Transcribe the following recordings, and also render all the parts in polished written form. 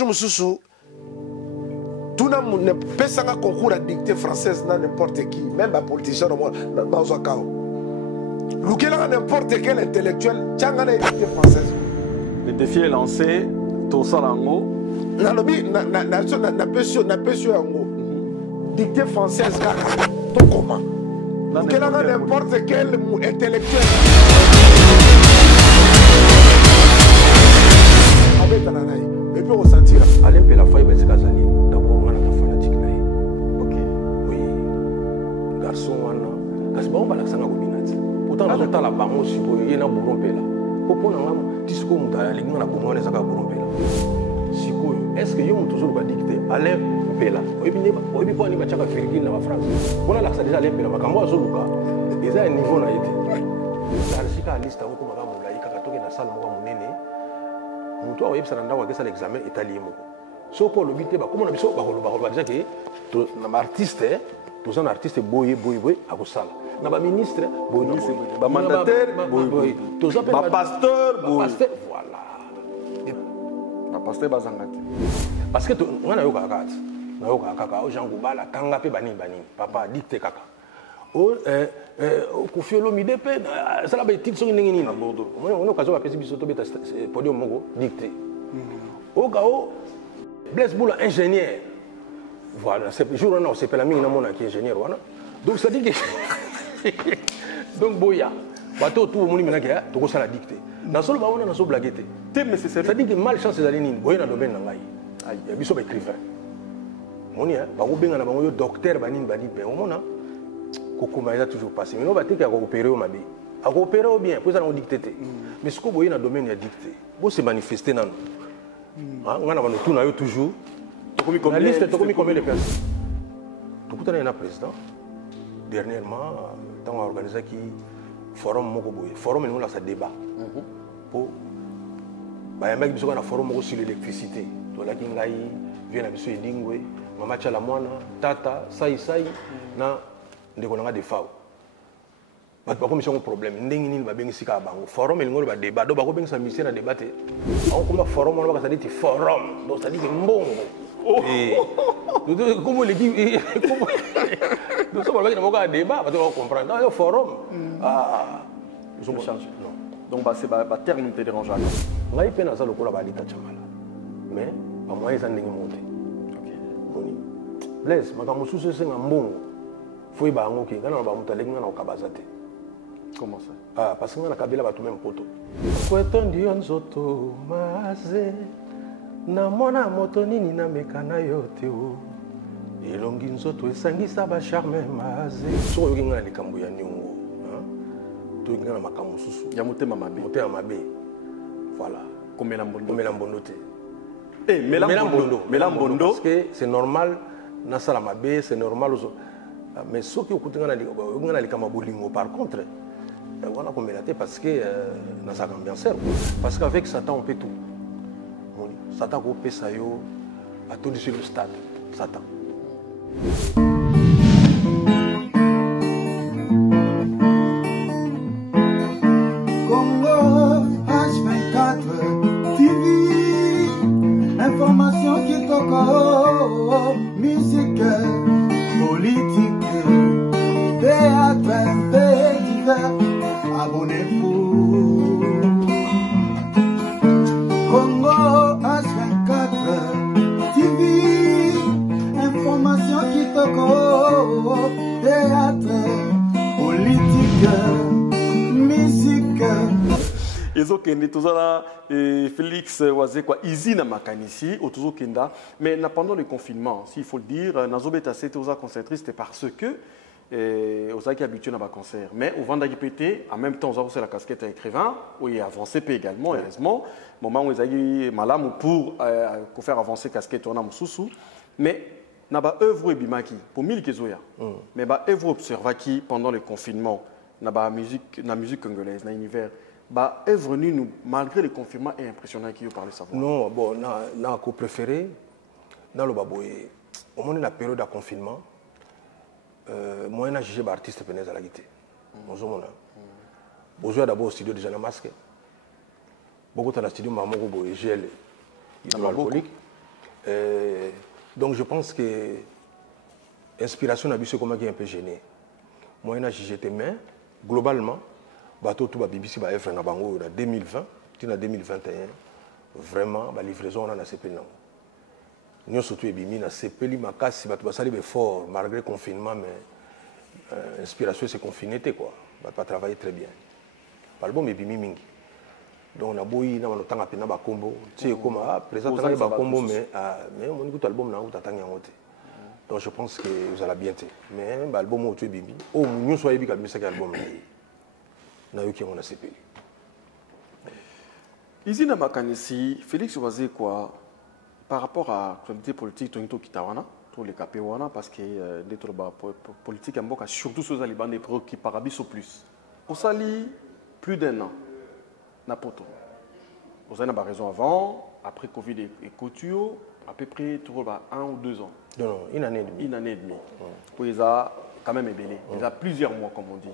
Sous tout le monde ne peut pas concours à dictée française dans n'importe qui, même un politicien dans un cas. N'importe quel intellectuel, tu as une dictée française. Le défi est lancé, tout ça en haut. Dictée française, tout comment? N'importe quel intellectuel. Et puis on sentira. Allez, la faille, c'est Kazali. D'abord, on a la fanatique. Ok. Oui. Garçon, on a. Parce que on va la sang à Gobinati. Pourtant, on a tout la banque aussi. Il y a un bourron là. Pourquoi on a un petit secours on a ligné la bourron et ça va bourron là. Est-ce que vous avez toujours dicté Allez, Pela. Et puis, on va aller à Philippines, dans la France. On a l'accès déjà à l'Empela. Mais quand moi, je suis là, ils ont un niveau là. C'est la liste. On va aller à la salle. Mutu awo yebisa nanda wakesa l'examen italien moko so pour le bité ba comme on a biso ba ko déjà que to na artiste to son artiste boye akosala na ba ministre boye ba mandataire boye to so ba pasteur boye voilà ba pasteur bazangati parce que on a yo kaka o jango bala kanga pe bani papa dicté kaka o kufiolo midepe ça la bête so ngi ngi na bordeaux on a occasion ba pesi biso to beta podium moko dicté o gao Blaise Boula ingénieur voilà c'est jour on a c'est pas la mine na mona qui ingénieur wana donc ça dit que donc boya bato tout moni menaka to ko sala dicté na solo ba wana na so blagueté mais c'est ça dit que malchance ezali nini boya na domaine na ngai ay biso ba écrivain moni ba ko benga na bango yo docteur banini be o mona kokoma eza toujours passé mais on va teke opérer au mabe a opérer au bien pour ça on dicté mais ce que boye na domaine ya dicté bo se manifester nanu ngana bano tout na yo toujours la liste to komi combien de personnes tout le temps na président dernièrement tant on a organisé qui forum moko boye forum nous là ça débat pour ba yamba biso na forum moko sur l'électricité to la kingai vient na biso edingwe mama chala mwana tata sai na ndeko nanga de fao ba ko mission problème ndenge nini ba bengi sika bango forum elingolo ba débat do ba ko bengi sa mission na débat on comme forum on va ça dit forum donc ça dit mbongo et comment les dit comment nous sommes là dans un débat ba to comprendre dans le forum ils ont changé non donc bah c'est ba terme te dérange ngai pena za lokola ba lita chamala mais ba moyen ça ndenge monter OK boni Blaise makambo susu senga mbongo faut y bango qui quand on va monter l'église on kabazate comment ça parce que on a kabila ba tout même poto kweto ndio nzoto maze na mona moto nini na mekana yote o elongi nzoto esangisa ba charme maze so yoki ngana likambo ya nyongo to ngana makambo susu ya motema mabe voilà komela mbondo te melambondo parce que c'est normal na sala mabe c'est normal aussi mais ce qui est par contre voilà comme il parce que dans sa ambiance parce qu'avec Satan on peut tout Satan peut ça à tout sur le stade Satan Congo H24 TV information qui toque musique politique théâtre divers abonnez-vous Congo H24 TV information qui toque théâtre politique musique ezokende tozala Félix Wazekwa izina makanisi otozokenda mais pendant le confinement s'il faut le dire nazobeta c'était aux concertistes c'était parce que aux qui habitués à ma concert mais au vendredi pété en même temps on a la casquette écrivain oui avancé également heureusement moment où ils avaient malam pour faire avancer casquette on a mususu mais na ba œuvre bimaki pour mille kezoya mais ba œuvre observaki pendant le confinement na ba musique congolaise na univers bah est venu nous malgré le confinement et impressionnant qui parlait savoir. Non bon na ko préféré dans le baboye au moment de la période de confinement moi na jugé artiste penez à la guitare. Bonjour besoin d'abord au studio déjà na masque. Beaucoup dans le studio maman go boye gel hydroalcoolique Donc je pense que l'inspiration n'a c'est comment qui est un peu gêné. Moi, j'étais mais globalement, bateau tout BBC va être en 2020, en 2021, vraiment la livraison on a CP non. Nous surtout ebimi na CP li makasi bato basali fort malgré confinement mais inspiration c'est confiné quoi. Va pas travailler très bien. L'album ebimi mingi. Donc on a boyi na manotanga pena ba combo, tu sais comme présenter ba combo mais on écoute album na utatanga ngote. Donc je pense que vous allez bien. Mais l'album où tu es bibi, oh nous soyez bien comme ça album na yo qui on a CP. Ici na makanisi Félix Oazé quoi par rapport à l'actualité politique tonito kitawana tous les capéwana parce que des trop politique en boka surtout sur les bandes qui parabiso plus. Au sali plus d'un an na poto. Vous avez raison avant, après Covid et couture à peu près 1 ou 2 ans. Non, une année et demie. Une année et demie. Il a quand même ébélé. Il a plusieurs mois, comme on dit.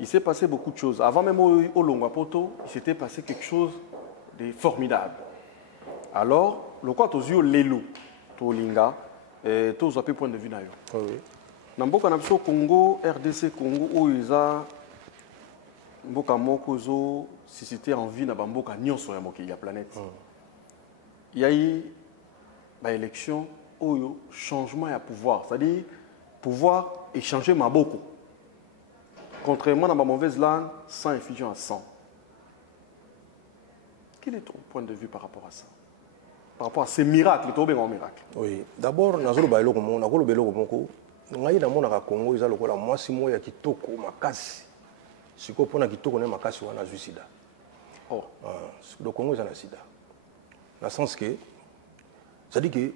Il s'est passé beaucoup de choses. Avant même au Longwapoto, il s'était passé quelque chose de formidable. Alors, le quoi aux yeux l'élu, tout linga, tout aux point de vue naïo. Oui. Dans beaucoup de Congo, RDC Congo, où ils ont beaucoup de si c'était en vie, beaucoup de la planète. Il y a eu élection ou changement à pouvoir, c'est-à-dire pouvoir échanger ma beaucoup. Contrairement à ma mauvaise langue, sans infusion à 100. Quel est ton point de vue par rapport à ça? Par rapport à ces miracles, tu as un miracle. Oui, d'abord, nous avons le Congo. Nous avons le Congo, nous avons moi si moi qui toko makasi. Si ko pona ki toko na makasi wana sida. Oh, le Congo est un sida. Dans le sens que ça dit que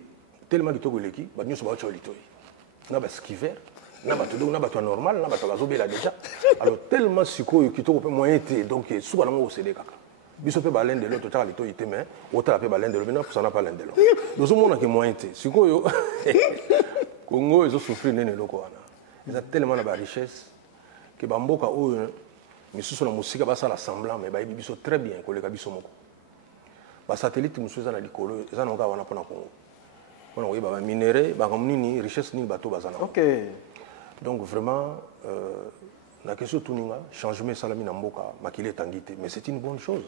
tellement que toko leki, ba nyoso ba cholito. Na ba skiver, na ba todo na ba to normal, na ba to bazobela déjà. Alors tellement siko ki toko pe moyen été donc sous na mo cédé kaka. Biso pe ba l'un de l'autre ta lito ité mais autant pe ba l'un de l'autre, mais ça n'a pas l'un de l'autre. Nous on a que moyen été. Siko yo Congo ils ont souffert nene loko wana. Ils ont tellement de richesse que ba mboka oyo mais sous la musique ba ça l'assemblant mais ba biso très bien ko le kabiso moko. Ba satellite musu za na likolo za na wana pona Congo. On a ba minéraux ba kamnini richesse ni bato bazana. OK. Donc vraiment la question tuninga changement salami na mboka makile tangité mais c'est une bonne chose.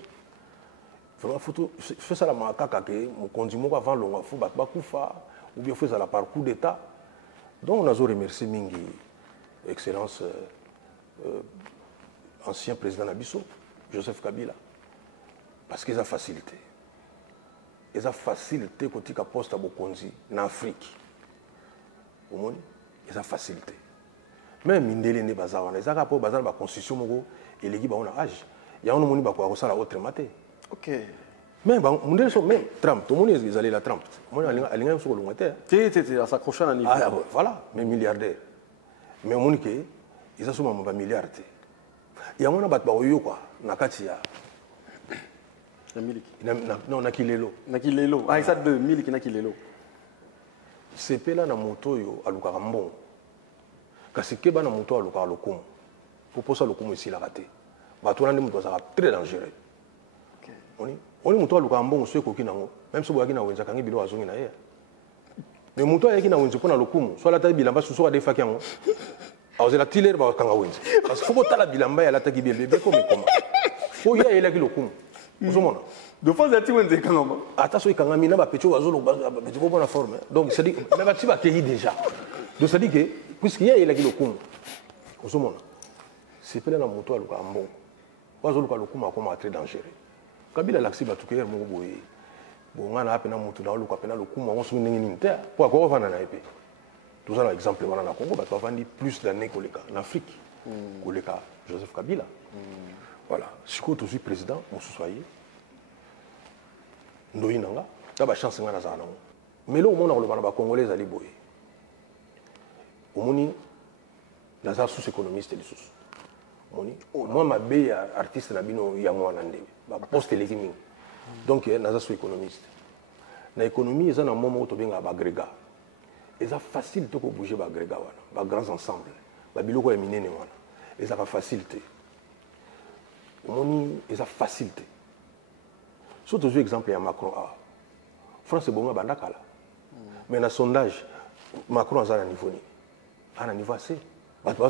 Vraiment faut faire ça la makaka que mon kondimo avant longa faut ba kufa ou bien faire ça la par coup d'état. Donc on a remercié mingi excellence ancien président Nabiso, Joseph Kabila, parce qu'ils ont facilité. Ils ont facilité quand ils ont posté à Bokonzi en Afrique. Ils ont facilité. Même Mindele ne bazar, ils ont pas bazar la constitution et les gens ont âge. Il y a un monde qui a la autre maté. OK. Même Trump, tout le monde est allé la Trump. Moi, il y a un sur le monteur. Tu à s'accrocher à un niveau. Voilà, mais milliardaire. Mais au monde ils ont souvent un milliard. Il y a un battu quoi, Nakatia. Non, Nakilelo. Nakilelo. Ah, ça de Miliki Nakilelo. C'est pas là na moto yo aluka mbon. Kasi keba na moto aluka lokum. Pour poser le lokum ici la raté. Bato na moto ça très dangereux. OK. On moto aluka mbon so ko kinango. Même so boyaki na wenza kangi bilo azongi na ye. Mais moto ayaki na wenza pona lokum. So la tabi bilamba so a defa kiango. Alors, la tiller va kanga wenza. Parce qu'il faut que la bilamba ya la taki bébé comme comment. Faut y aller la kilokum. De fois à tiwenze kanga. Attention kanga mina ba pecho wazolo ba pecho bonne forme. Donc c'est dit mais ba tiba pays déjà. Donc ça dit que puisqu'il y a la kilokum. C'est pas la moto aluka mbon. Wazolo ka lokuma comme très dangereux. Kabila laksi ba tuker mo boye. Bon ngana apena moto na aluka pena lokuma on soumi ngi nte. Pour quoi vana na épée. Tout ça, l'exemple, on a Congo, on va vendre plus d'années en Afrique. Joseph Kabila. Voilà. Si je suis président, je suis soyez. Nous avons chance de faire. Mais là, on a les Congolais à l'Iboye. On a des sous-économistes. Moi, je suis artiste, je suis poste légitime. Donc, il y a des sous-économistes. Dans l'économie, il y a un moment où on a un agrégat. Ils ont facilité pour bouger les agrégats, les grands ensembles, les biloko éminents. Ils ont facilité. Ils ont facilité. Surtout, exemple, il y a Macron. France est bon, bandakala. Mais dans le sondage, Macron a un niveau. Un niveau assez.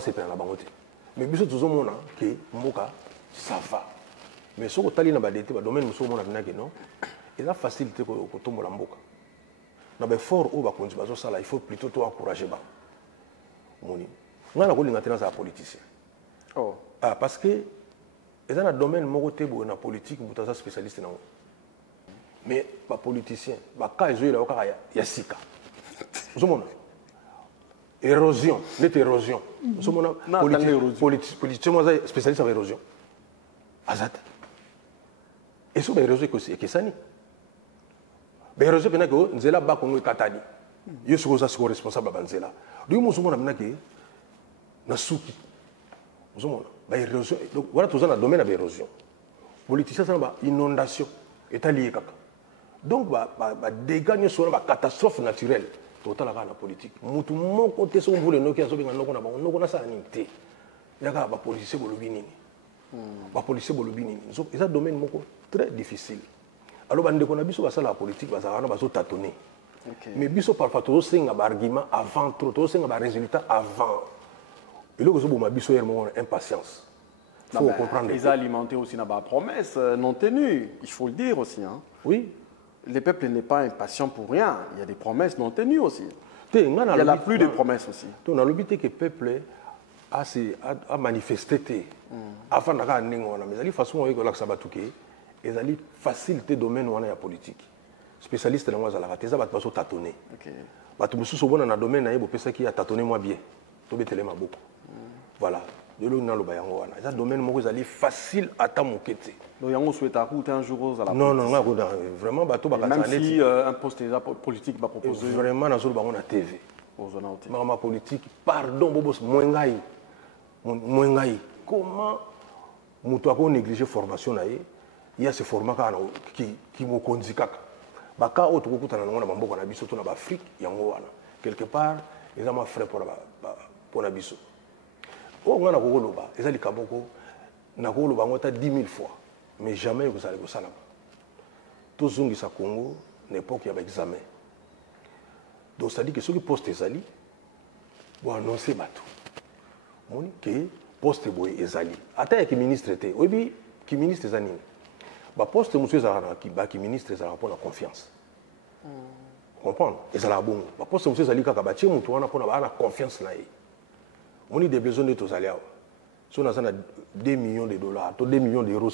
C'est un bangote. Mais biso tout le monde que Moka, ça va. Mais ce que tu as dit dans le domaine, non, il a facilité que tu aies Mboka. Dans le fort où il faut plutôt encourager. On a un politicien. Oh. Ah, parce que il y a un domaine où la politique, où un spécialiste. Mais les politiciens, il y a Sika. Érosion, net érosion. Politicien, spécialiste en érosion. Azat. Et ce érosion aussi, et ça ni. L'érosion, c'est que Nzela Bakongo Katani. Il y a responsable de Nzela. Lui, nous sommes na souki. L'érosion. Donc, voilà tout ça dans le domaine de l'érosion. Politicien, c'est une inondation. État lié kaka. Donc, dégâts sur une catastrophe naturelle. Total la politique. Mutu moko te so mbule no ki azo benga noko na bango noko na sa nité. Yaka ba policier bolobi nini. Ba policier bolobi nini. So eza domaine moko très difficile. Alors bande ko na biso ba sala politique ba za na ba so tâtonner. Mais biso parfois to senga ba argument avant trop to senga ba résultat avant. Et là que so boma biso yer mo impatience. Faut comprendre. Ils alimentaient aussi na ba promesse non tenue, il faut le dire aussi hein. Oui. Le peuple n'est pas impatient pour rien. Il y a des promesses non tenues aussi. Il n'y en a plus de promesses aussi. On a l'obité que le peuple a manifesté. Avant d'avoir un mais il y a des façons il y a des facilités de domaine où on est politique. Spécialiste dans le domaine, il y a des tâtonner. Il y a des domaine qui a tâtonné moins bien. Voilà. Il y a des domaines où c'est facile à t'amoquer. Donc, on souhaite ajouter un jour à la non, vraiment, même si un poste politique va proposer. Vraiment, dans la TV. Ma politique, pardon, moins comment nous avons négligé la formation? Il y a ce format qui me conduit. Quelque part, ils ont frais pour la biso. On a 10 000 fois. Mais jamais vous allez vous salam. Tout ce qui est Congo, n'importe quel examen. Donc, ça dit que ceux qui postent les alliés, vont annoncer bateau. On dit que poste les alliés. Attends, qui ministre était. Oui, qui ministre les alliés. Bah, poste monsieur Zahara, qui ministre les alliés pour la confiance. Comprendre? Et ça la bon. Bah, poste monsieur Zahara, qui a bâti mon tour, on a la confiance là. On a des besoins de tous alliés. Si on a 2 millions de dollars, 2 millions d'euros,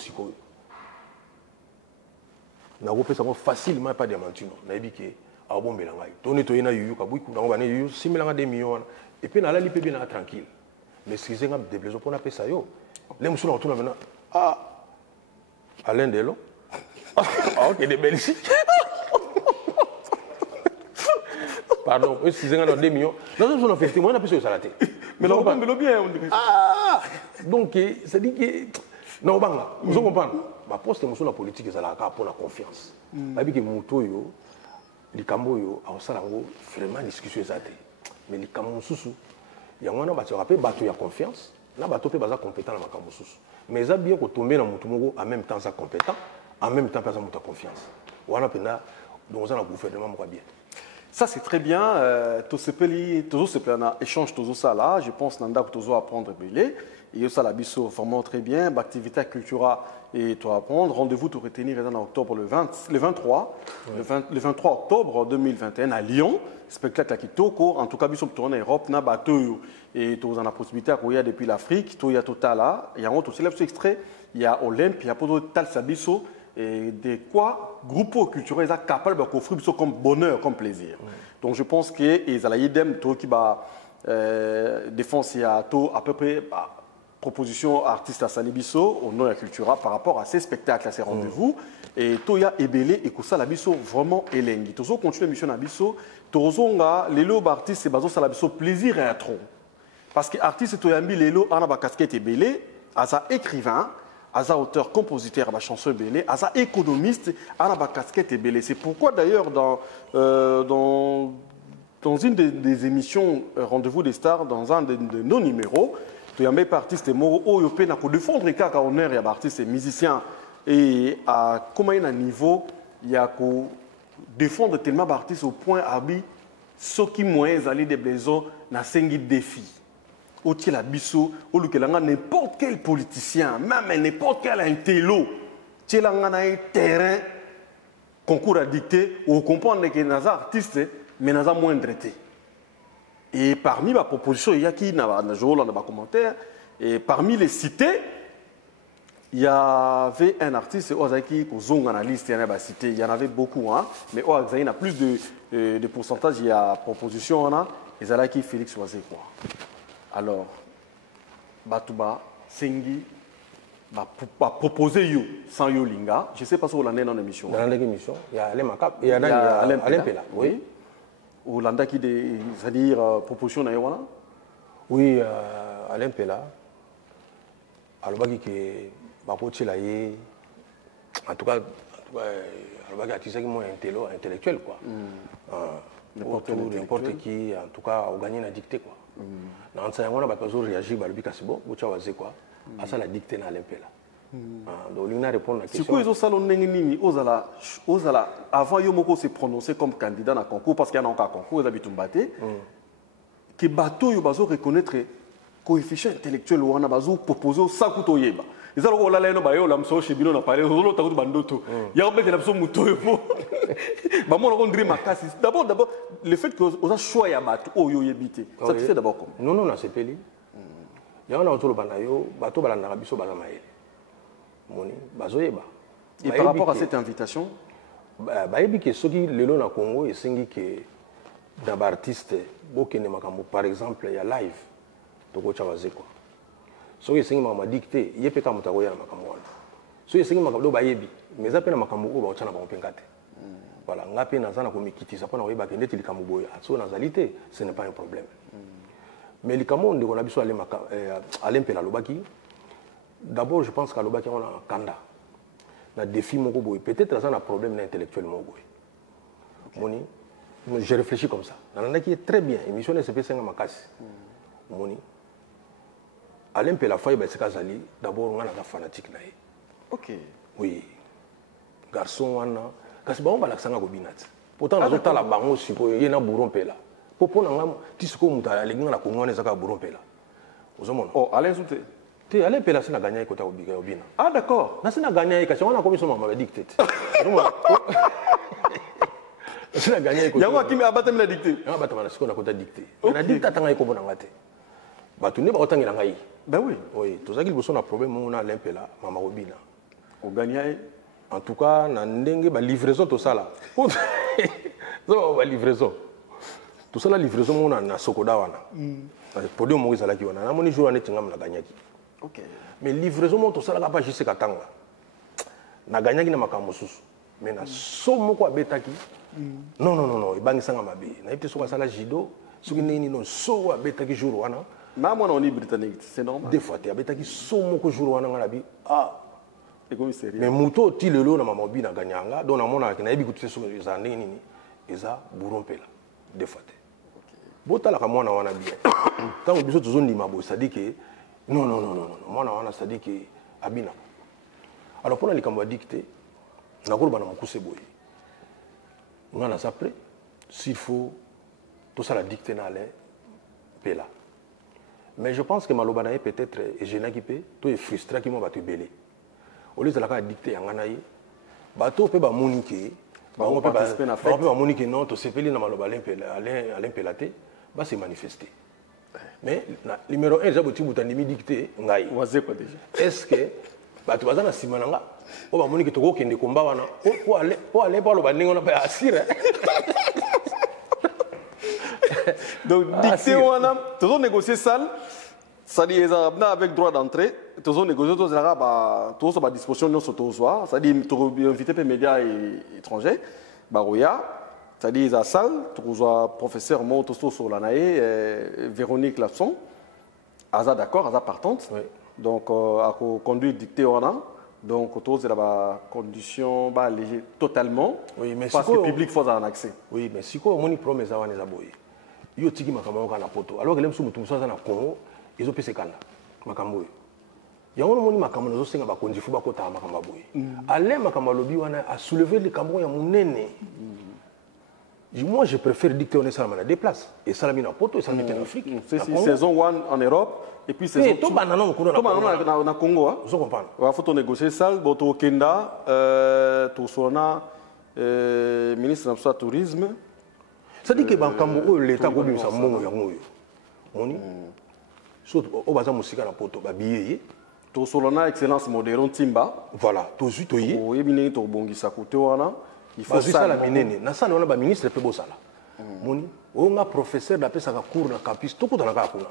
na ko pesa mo facilement pas de mentir na ebiki a bon belanga toni to ina yuyu ka buiku na ko bana yuyu similanga 2 millions et puis na la lipe bien tranquille mais si zenga de besoin pour na pesa yo les musula on tourne maintenant Alain Delon OK de Belgique pardon si zenga 2 millions dans son effectivement na pesa yo salate mais là on va bien donc ça dit que non banga vous comprenez ma poste de la politique est pour la confiance. Parce que Moutoyo, les Camboyo, vraiment discussion exacte. Mais les Cambousous, il y a un bateau confiance, là bateau peut être compétent dans la Cambousous. Mais ça bien que tomber dans Moutomo en même temps ça compétent, en même temps pas ça monte confiance. Voilà pena donc ça le gouvernement va bien. Ça c'est très bien. Tout ce pays, toujours ce plan échange toujours ça là. Je pense nanda que toujours apprendre belé. Et ça la biso vraiment très bien. L'activité culturelle et tout apprendre. Rendez-vous tout retenir en octobre le 23 octobre 2021 à Lyon. Spectacle à Kitoko. En tout cas biso tourner en Europe na bateau et tous en la possibilité à courir depuis l'Afrique. Tout y a total là. Il y a un autre aussi extrait. Il y a Olympe, il y a pour tal sabiso. Et de quoi groupe culturel est capable d'offrir comme bonheur, comme plaisir. Donc je pense que les alayidem tout qui va défense à peu près proposition artiste à Salibiso au nom de la culture par rapport à ces spectacles, à ces rendez-vous. Et Toya Ebele et Koussa Labiso vraiment élengi. Tozo continue mission Labiso, Tozo nga lelo artiste c'est bazo Salabiso plaisir et trop. Parce que artiste Toyambi lelo ana ba casquette Ebele, à sa écrivain, à sa auteur compositeur à chanson Ebele, à sa économiste ana ba casquette Ebele. C'est pourquoi d'ailleurs dans une des émissions Rendez-vous des stars, dans un de nos numéros, il y a des artistes qui ont défendre les cas honneur, il y a des artistes et musiciens et à comment il y a un niveau, il y a défendre tellement d'artistes au point Ce qui moyen aller des blessons na sengi défi. Au la biso, au n'importe quel politicien, même n'importe quel intello, tu as un terrain concours à dicter ou comprendre que les artistes mais naza moindre. Et parmi ma proposition, il y a qui n'a pas commentaire. Et parmi les cités, il y avait un artiste, Ozaki, il y en avait beaucoup, hein, mais Ozaki a plus de pourcentage, il y a proposition, et Zalaki Félix Oazé quoi. Alors, Batouba, Sengi, va proposer yo sans yo linga. Je ne sais pas si vous l'avez dans l'émission. Dans l'émission, il y a Alain Pela. Oui. Ou l'anda qui c'est-à-dire proposition na yowana. Oui, Alain Pela. Alors que bakoti la yé. En tout cas, alors artiste qui moins intellectuel quoi. N'importe qui, en tout cas, au gagner la dictée quoi. Dans ce moment, on a besoin de réagir, c'est bon, vous avez quoi? À ça la dictée dans l'impéla. Donc, il a répondu à la question. Si vous avez salon nengini, osala avant yomoko se prononcer comme candidat dans le concours parce qu'il y a un concours, vous avez tout battu. Que bateau yo bazo reconnaître coefficient intellectuel ou on a bazo proposer au sakuto yeba. Ils ont là no bayo la mso shebino na parler zolo takuto bandoto. Ya obeke la mso muto yo. Ba mo on dream makasi. D'abord le fait que on a choix ya bateau o yo yebité. Ça te fait d'abord comment? Non non c'est peli. Ya on a autour bana yo bateau balanda biso bana maele. Moni bazo yeba. Et par rapport à cette invitation, ba yebi que soki lelo na Congo et sengi que d'un artiste bokene makambo par exemple ya live toko chawaze quoi. So yesengi mama dicté yepe ka mutako ya makambo wana. So yesengi makambo ba yebi mais ça pena makambo ko ba otana ba openkate. Voilà, ngape na zana ko mikitisa pona oyeba ke ndeti likambo boya. So nazalité, ce n'est pas un problème. Mais likambo ndeko na biso Alain Pela lobaki. D'abord je pense qu'à lobaki on a kanda. Na défi moko boy, peut-être ça na problème intellectuel moko boy. Moni je réfléchis comme ça. Nana qui est très bien. Émission de CP5 Makasi. Moni. Alain Pela Faye, c'est Kazali. D'abord, on a un fanatique. Ok. Oui. Garçon, on a. Parce que on va l'accent à Gobinat. Pourtant, on a la banque aussi. Il y a un bourron Pela. Pour qu'on ait un discours, on a la Congo, on a un bourron Pela. Oh, Alain Souté. Tu Alain Pela, c'est la gagnée côté Obina. Ah, d'accord. C'est la gagnée, parce qu'on a commis son maman dicté. C'est la gagné. Il y a un qui m'a battu la dictée. Il y a un qui m'a dicté. La dictée a été comme on a dit. Tu n'es pas autant qu'il a gagné. Ben oui. Oui. Tout ça qui est un problème, on a l'impéla, maman Robina. On gagne. En tout cas, on a une livraison tout ça là. La livraison. Tout ça la livraison, on a un sokoda wana. Pour dire Moïse là qui wana. On a un jour on est en gagné. Ok. Mais livraison, tout ça là pas juste katanga. Na gagné qui na makambo susu. Mais na somo kwa betaki. Non, il bangi sanga mabe. Na ite soka sala jido, soki nini non so wa betaki jour wana. Même moi on est britannique, c'est normal. Des fois tu betaki somo ko jour wana ngala bi. Ah, et comme c'est mais muto ti lelo na mama bi na ganyanga, donc na mona na yebi kutu soka za nini eza burompela. Des fois. OK. Botala ka mwana wana bien. Tant biso tozoni mabo, ça dit que non, mwana wana ça dit que abina. Alors pour la likambo dicté, na ko bana mukuse boye. On a après, s'il faut, tout ça la dicter dans les Pela. Mais je pense que Malobanaye peut-être est gêné qui peut, tout est frustré qui m'a te belé. Au lieu de la dicter en Anaï, bateau peut pas moniquer, on peut pas moniquer non, tout c'est pelé dans Malobanaye Alain Pelaté, va se manifester. Mais numéro 1, j'ai beau boutani dicter, ngaï. Est-ce que tu vas dans la simananga? On va moniquer tout qui est combat wana. Pour aller par le banding on a pas assuré. Donc dicté wana, toujours négocier salle, ça dit avec droit d'entrée, toujours négocier tous les arabes, tous à disposition de notre soir, ça dit inviter les médias étrangers, barouya, ça dit à salle, toujours professeur Montosto sur l'anaï, Véronique Lasson, Aza d'accord, Aza partante, donc à conduire dicté wana. Donc, autour de la condition allégée totalement. Oui, mais parce que le public faut un accès. Oui, mais si on a promis à Zaboy, il y a des gens qui poto. Alors que les gens qui sont dans Congo, ils ont pu se calmer. Makamboy. Il y a un moment où ils ont conduit Fuba Kota Makamboy. Alain Makamalobi a soulevé les Cameroun à mon aîné. Moi, je préfère dicter on est ça des places. Et ça, la mine en poto, et ça, en Afrique. C'est saison 1 en Europe, et puis saison 2. Tout banana, on connaît en Congo. Vous comprenez? Il faut négocier ça. Au Kenda, tout ça, ministre de tourisme. Ça dit que l'État a eu ça, surtout au bazar musical na poto ba billet to solona excellence moderne timba voilà to zuto yi o yebine to bongisa kote wana il faut ça la minene na ça na ba ministre pe bosala moni o nga professeur da pesa ka cours na campus to ko na ka kuna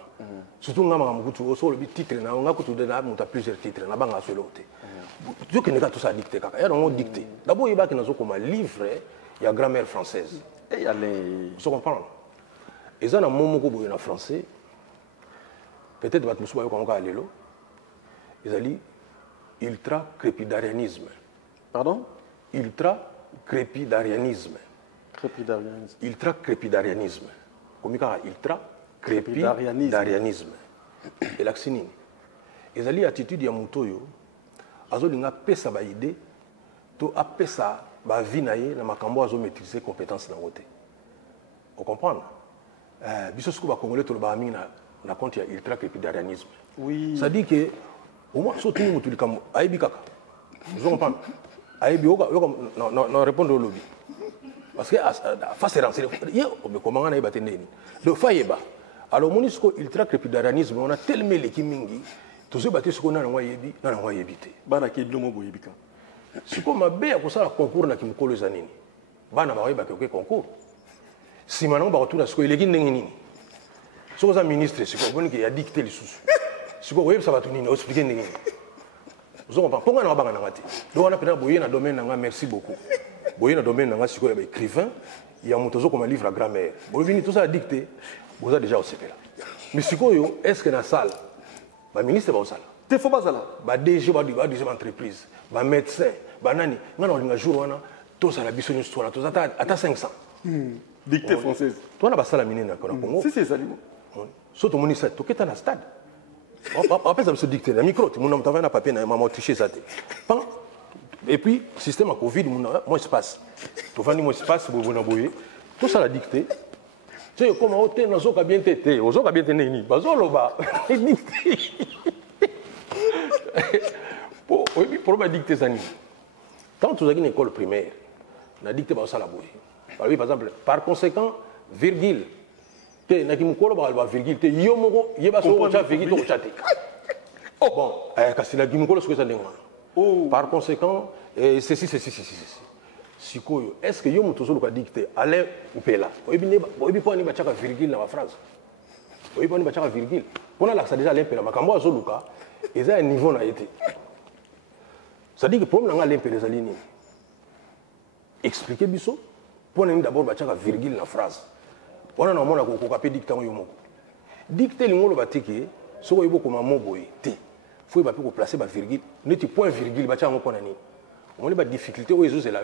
surtout nga ma mukutu o solo bi titre na nga kutu de na muta plusieurs titres na banga solo te je que ne ka tout ça dicter kaka ya on dicter d'abord il ba que na zo comme livre ya grammaire française et allez vous comprenez et ça na momo ko boye na français. Peut-être que vous avez dit ils ont dit ultra-crépidarianisme. Pardon? Ultra-crépidarianisme. Crépidarianisme. Ultra-crépidarianisme. Comment crépidarianisme. Et l'axinine. Ils ont dit attitude de Moutoyo. Ils ont dit pesa ba idée. To apesa ba vie naie na makambo azo maîtriser compétences na côté. Vous comprenez? Biso siko ba congolais to ba amina na compte ya ultra-crépidarianisme. Oui. Ça dit que, au moins, surtout nous, tu dis comme Aïbi Kaka. Vous comprenez? Aïbi, non, répondre au lobby. Parce que, face à renseigner, comment on a battu le Fayeba. Alors, mon ultra-crépidarianisme, on a tellement les Mingi, tous ceux battus, ce qu'on a en Wayebi, dans la Wayebité. Bana qui est le mot Boyebika. Ce qu'on m'a bien pour ça, le concours n'a qui me colle les années. Bana Wayeba, qui concours. Si maintenant, on va retourner à ce qu'il est guiné. Si vous êtes ministre, c'est quoi qui a dicté les sous. Si vous avez ça va tourner, expliquer les gens. Vous comprenez? Pourquoi on a pas ngati? Donc on a peut-être boyer dans domaine nga merci beaucoup. Boyer dans domaine nga si quoi écrivain, il y a montozo comme un livre à grammaire. Vous venez tout ça à dicter, vous avez déjà au CP là. Mais si quoi est-ce que dans salle, ba ministre va au salle. T'es faux pas ça là. Ba DG va deuxième entreprise, ba médecin, ba nani, nga na linga jour wana, tout ça la bisoni histoire, tout ça à 500. Dictée française. Toi na ba salle minene na Congo. Si c'est ça. Surtout mon ministère, tu es dans le stade. Après, ça me se dicter. Le micro, tu m'as envoyé un papier, tu m'as triché ça. Et puis, système à Covid, moi, espace. Tu vas moi, espace, vous vous envoyez. Tout ça, la dictée. Tu sais, comment on est dans le bien tété, aux autres bien tété, ni pas au loba. Oui, pour me dicter ça. Quand tu as une école primaire, on a dicté ça la bouille. Par exemple, par conséquent, virgule. Te na kimukolo ba virgule te yo moko yeba so ko cha virgule to chate. Bon, kasi la kimukolo so ko ça ndengwa. Par conséquent, ceci. Sikoyo, est-ce que yo muto so ko dicter aller ou pela? Oyebi pas ni ba chaka virgule na phrase. Oyebi pas ni ba chaka virgule. Pona la ça déjà l'impela makambo azo luka, eza un niveau na été. Ça dit que problème na l'impela za lini. Expliquer biso, pona ni d'abord ba chaka virgule na phrase. On a un peu dicté dicté le mot batiki, ce qu'on a beaucoup de faut placer ma virgule, ne point virgule, on a des difficultés aux réseaux là.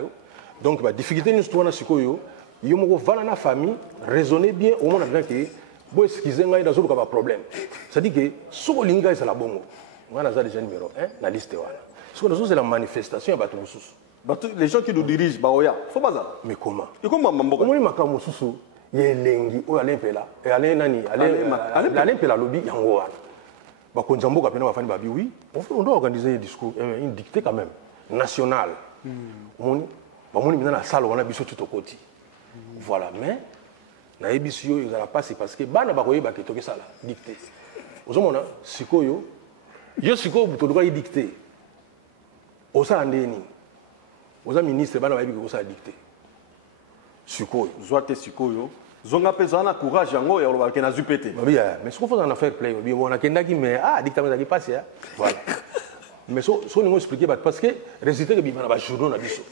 Donc, la difficulté nous trouve dans ce qu'il y a la famille, raisonner bien au moment que vous excusez moi dans un problème. Ça dit que ce qu'on a c'est la bonne. On a déjà numéro 1 la liste ce qu'on a c'est la manifestation à les gens qui nous dirigent, bah faut pas ça. Mais comment? Et comment comment yelengi o alempela et alempela lobby yango wana bakonza mboka pena bafani babi oui on doit organiser un discours une dictée quand même nationale moni bamoni mina na salle wana biso tout okoti voilà mais na ebisio ils ala passer parce que bana bakoyeba ke toke sala dictée ozomona sikoyo yo sikoyo butoduka dictée osala ndeni oza ministre bana bayebi ko sala dictée sikoyo zoate sikoyo zonga pesa na courage yango ya loba kena zupete mais ce qu'on fait en faire play on a kendaki mais dictateur qui passe voilà mais so ningo expliquer parce que résultat que bimana ba journaux na biso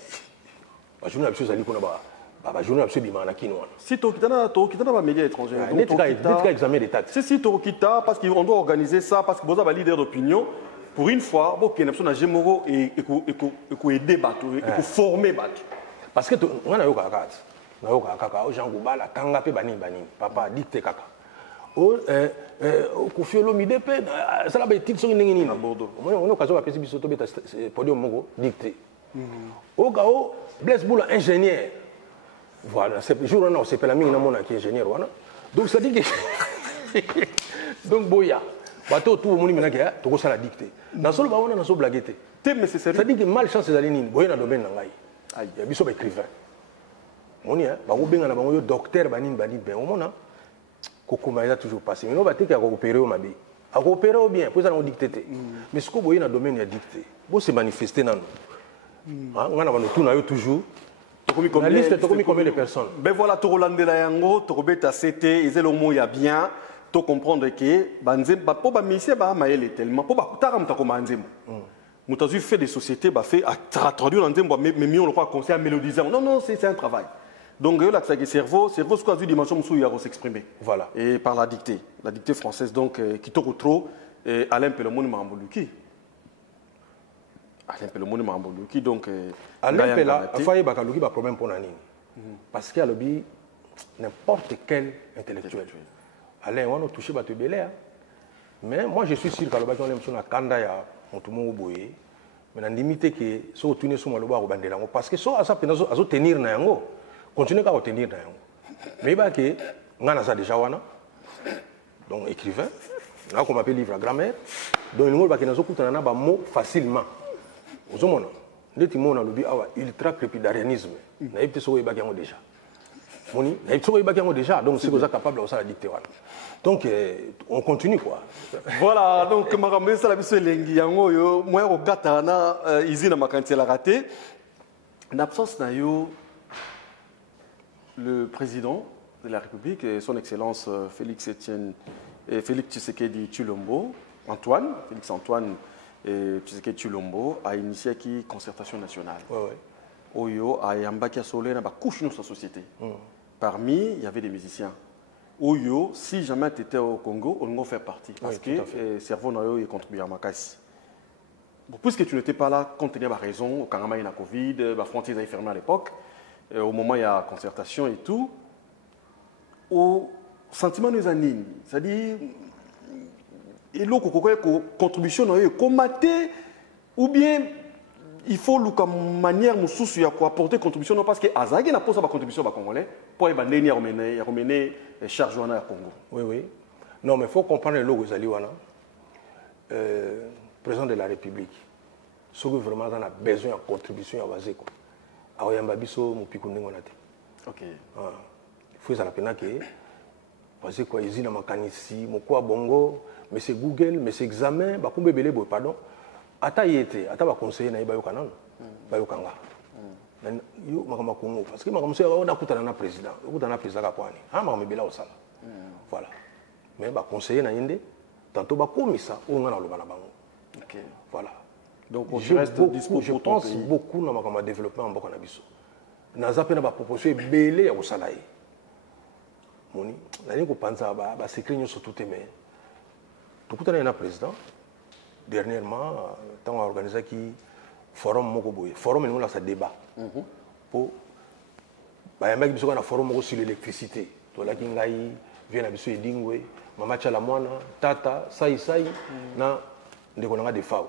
zali ko na ba journaux na biso bimana kinwa si to kitana ba médias étrangers net examen d'état si to kita parce qu'on doit organiser ça parce que boza ba leader d'opinion pour une fois bo kena biso na jemoro et ko aider bato et ko former bato parce que on a yo kakati na yo kaka o jangu bala kanga pe bani papa dicté kaka o ko fiolo mi depe ça la bête so nini na bordeaux on occasion ba pesi biso to beta podium moko dicté o ka o Blaise Boula ingénieur Voilà, c'est le jour où on s'appelle la mine qui est ingénieur. Donc ça dit que. Donc, boya. Bateau tout le monde m'a dit que ça la dicté. Dans ce moment, on a blagué. Ça dit que malchance c'est d'aller boya dans le domaine nangai. Il y a des écrivains. On y a, un docteur, banin, on a toujours passé. Mais on va coopérer au Mabé. À coopérer au bien, pour ça on dicté. Mais ce que vous voyez dans le domaine, il y a dicté. Vous se manifester dans nous. On a toujours. La liste est combien de personnes? Ben voilà, tu Roland de la Yango, tu Robeta CT, ils ont le mot, il y a bien. Tu comprendre que, pour ba mission, ba maël tellement, pour ba taram ta commandem. Moutazu fait des sociétés, ba fait, à traduire en disant, mais mieux on le croit conseil à mélodiser. Non, c'est un travail. Donc, là, c'est le cerveau, ce qu'on a vu dimension où il va s'exprimer. Voilà. Et par la dictée française, donc, qui te retrouve, Alain Pelomone Mamboluki. Alain Pelomone Mamboluki, donc. Alain Pela, il faut y avoir un problème pour Nani. Parce qu'il y a n'importe quel intellectuel. Alain, on a touché Batou Belé. Mais moi, je suis sûr que on aime son Kanda ya Montumo Boye. Mais on limite que si on tourne sur Maloba ou Bandelango, parce que si on tenir na yango, continuer à tenir na yango. Mais il y a que on a déjà wana, donc écrivain, là qu'on appelle livre à grammaire, donc il y a que nous avons un mot facilement. Vous avez les timons dans le but ultra crépidarianisme. Nous avons déjà. Nous avons déjà, donc c'est capable de faire la dictée. Donc on continue quoi. Voilà, donc Maramé Salabiso Lengi Yango yo moi au Gatana ici dans ma cantine la raté. L'absence na yo le président de la République et son excellence Félix Tshisekedi Tshilombo, Félix Antoine Tshisekedi Tshilombo a initié une concertation nationale. Ouais. Oyo a yambaki solé na ba couche dans sa société. Parmi, il y avait des musiciens. Oyo, si jamais tu étais au Congo, on va faire partie. Parce que le cerveau n'a pas contribué à ma casse. Puisque tu n'étais pas là, compte tenu de la raison, au Kanama, il y a la Covid, la frontière est fermée à l'époque, au moment où il y a concertation et tout, au sentiment des années, c'est-à-dire, et là, contribution, commater, ou bien, il faut une manière de apporter contribution, non parce que Azagi n'a pas sa contribution aux Congolais pour les bandes à remener charge au Congo. Oui. Non, mais il faut comprendre le logo Zaliwana. Président de la République, ce que vraiment on a besoin de contribution à Wazeko. Alors, il y a un babiso, mon pico n'engonate. Ok. Il faut que ça que Wazeko, il y a un mécanicien, mon quoi bongo, mais c'est Google, mais c'est examen, bah combien belé pardon. Ata yete, ata ba conseiller na ibayo kanana, bayo kanga. Yo makama Congo parce que makama on a kutana na président, kutana na président kapwani. Ah makama bela osala. Voilà. Mais ba conseiller na yende, tantôt ba komisa o ngana loba na bango. OK. Voilà. Donc je reste dispo je pense beaucoup na makama développement en boka na biso. Naza pe na ba proposition belé ya osala yi. Moni, na ni ko panza ba secret nyo surtout mais. Tukutana na président. Dernièrement, on a organisé un forum Mokoboye. Forum, nous avons un débat. Pour un forum sur l'électricité. Tout là, Kingaï, vient à Bissou Edingwe, Mama Chalamwana, Tata, Saï, na des FAO.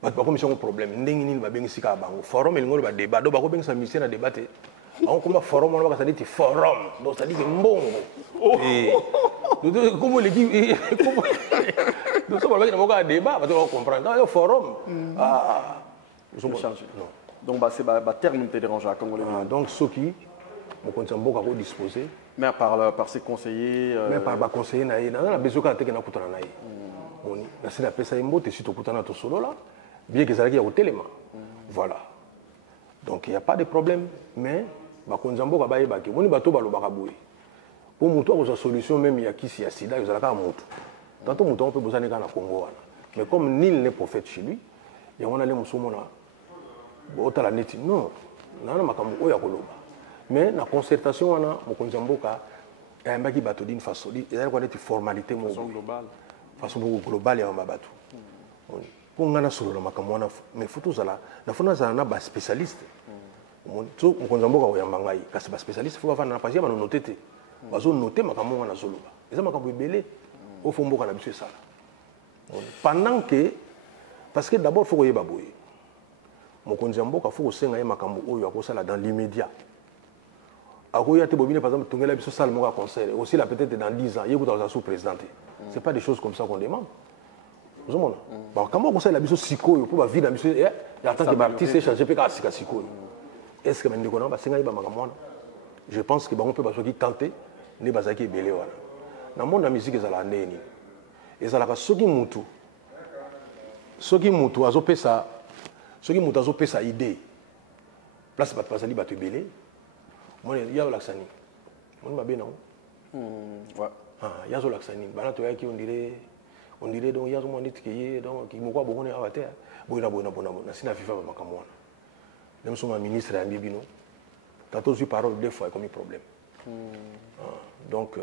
Pas comme un problème. N'engini va bien sika bango. Forum, nous avons un débat. Donc, on a un mission à débattre. On comme forum, on va dire forum. Donc, ça dit que bon. Comment les dit nous sommes en débat, on va comprendre. Dans le forum, nous sommes changés. Donc, c'est le terme qui te dérange à Congolais. Donc, ceux qui ont beaucoup disposé. Mais par ses conseillers. Mais par les conseillers, on a besoin de faire des choses. C'est ça, il si tu as solo là, bien que ça ait au téléma. Voilà. Donc, il n'y a pas de problème. Mais, on a pour nous, on a une solution, même il y a qui s'y a sida, il y a un mot. Tantôt, on peut besoin de Congo. Mais comme nul n'est prophète chez lui, il y a un aller la neti. Non, mais la concertation, on a un qui bateau d'une façon, il y a une formalité globale. Façon globale, il y a un bateau. Pour nous, mais il faut tous là, il faut un spécialiste. On a spécialiste, il faut avoir un patient, on a noté. On a noté makambo na zoloba. Eza makambo ebele au fond mboka na biso ça. Pendant que parce que d'abord faut yeba boye. Mokonzi mboka faut senga makambo oyo akosala dans l'immédiat. Akoya te bobine par exemple tongela biso salle moko concert aussi là peut-être dans 10 ans il y a sous-présidente. C'est pas des choses comme ça qu'on demande. Vous avez bah comment on sait la biso siko pour ba vie na biso et en tant que artiste changer pe ka siko. Est-ce que mende kona ba senga ba makamona? Je pense que on peut pas qui tenter ne bazaki belé wana. Na monde la musique ezala ndeni. Ezala ka soki mutu azopesa soki mutu azopesa idée. Place pas pasali ba te belé. Moi il y a l'accent. On m'a bien non. Ouais. Ah, il y a l'accent. Bana to yaki on dirait donc il y a mon dit que donc qui moko bonne avate. Bona na sina FIFA ba makamona. Même son ministre a bibino. Quand on dit parole deux fois comme un problème. Donc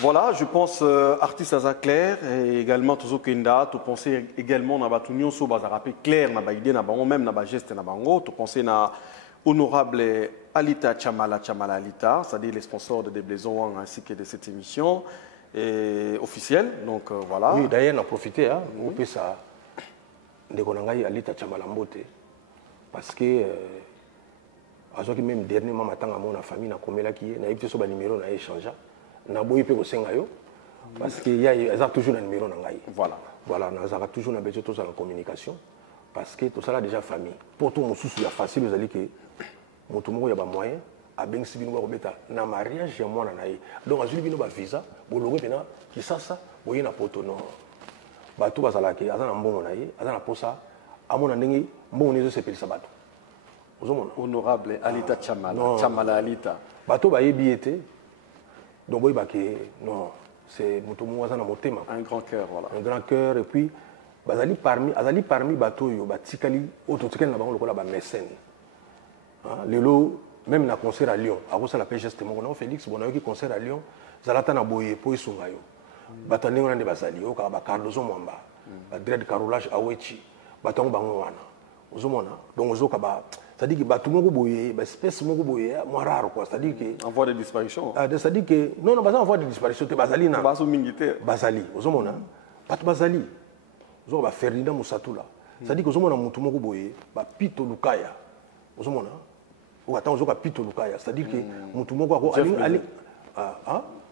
voilà, je pense artiste à clair et également tous Kenda, tu pensais également na batunion so bazarape clair na ba idée na bango même na ba geste na bango, tu pensais na honorable Alita Chamala Alita, c'est-à-dire les sponsors de Déblaison ainsi que de cette émission officielle. Donc voilà. Oui, d'ailleurs on a profité hein, on peut ça de konangai Alita Chamala Mbote parce que azoki même dernièrement matin à mon famille na komela ki na yipte so ba numéro na échange. Na boyi pe ko senga yo parce que il y a toujours un numéro na ngai. Voilà, na a toujours na besoin tout ça en communication parce que tout ça là déjà famille. Pour tout mon sous ya facile vous allez que moto moko ya ba moyen a ben sibino ko beta na mariage ya mwana na ye. Donc azuli bino ba visa bo logo pena ki sasa boyi na poto no. Ba tout bazala ke azana mbongo na ye, azana posa amona ndenge mbongo nezo sepelisa bato. Honorable Alita Chamala Alita. Ba to ba yebiete. Donc, non, c'est un grand cœur, voilà. Un grand cœur, et puis, bazali parmi Batoyo, Batikali, Autotiken, la mécène. Lelo, même dans concert à Lyon, à cause de la paix gestement, on a Félix, on a eu concert à Lyon, Zalata na boye, po isungayo. Batane on a des bazali, au Cardozo Mwamba, Dread Carolage Awechi, Baton Bangwana. Donc, c'est-à-dire que tout le monde boye, espèce de boye, moi rare quoi. C'est-à-dire que en voie de disparition. C'est-à-dire que non, pas en voie de disparition. C'est Bazali na. Bazali. Ozomona. Pas Bazali. Ozomona Ferdinand Moussatoula. C'est-à-dire que ozomona mutu moko boye, ba Pito Lukaya. Ozomona. Ou attends ozoka Pito Lukaya. C'est-à-dire que mutu moko ko ali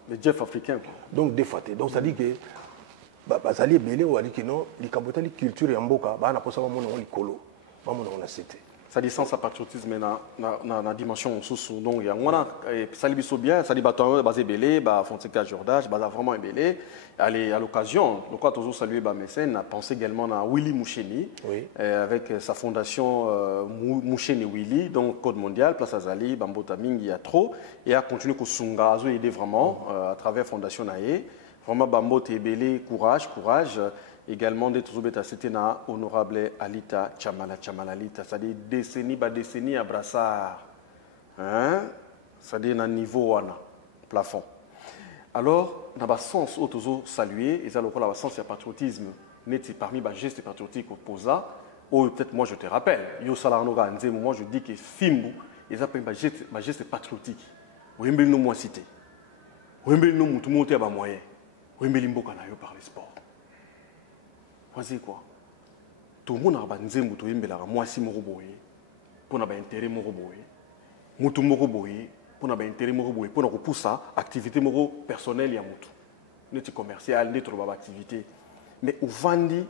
le Jeff africain. Donc des fois. Donc c'est-à-dire que Bazali belé ou ali que non, li kabota li culture ya mboka, ba na posa ba mona on likolo. Ba mona on a cité. Ça dit sans patriotisme na dimension sous donc il y a on a ça lui biso bien ça dit baton basé belé ba fontika Jourdage ba vraiment belé aller à l'occasion donc quand toujours saluer ba mécène a pensé également à Willy Moucheni avec sa fondation Moucheni Willy donc Code Mondial Place Azali Bambota Mingi ya trop et a continué ko sunga azo aider vraiment à travers fondation naé vraiment Bambote belé courage également des Touzobeta c'était na honorable Alita Chamala Alita c'est-à-dire décennie à brassard hein c'est-à-dire na niveau wana plafond alors na ba sens au tozo saluer et ça le la sens ya patriotisme neti parmi ba gestes patriotiques opposa ou peut-être moi je te rappelle yo salano ga nzemo moi je dis que fimbu ils appellent ba geste patriotique wembeli no moi cité wembeli no mutu monter ba moyen wembeli mboka na yo par le sport. C'est quoi? Tout le monde a besoin de faire moi si mon robot pour avoir intérêt mon robot. Mutu mon robot pour avoir intérêt mon robot pour repousser activité mon personnelle ya mutu. Notre commercial, notre activité. Mais au vandi,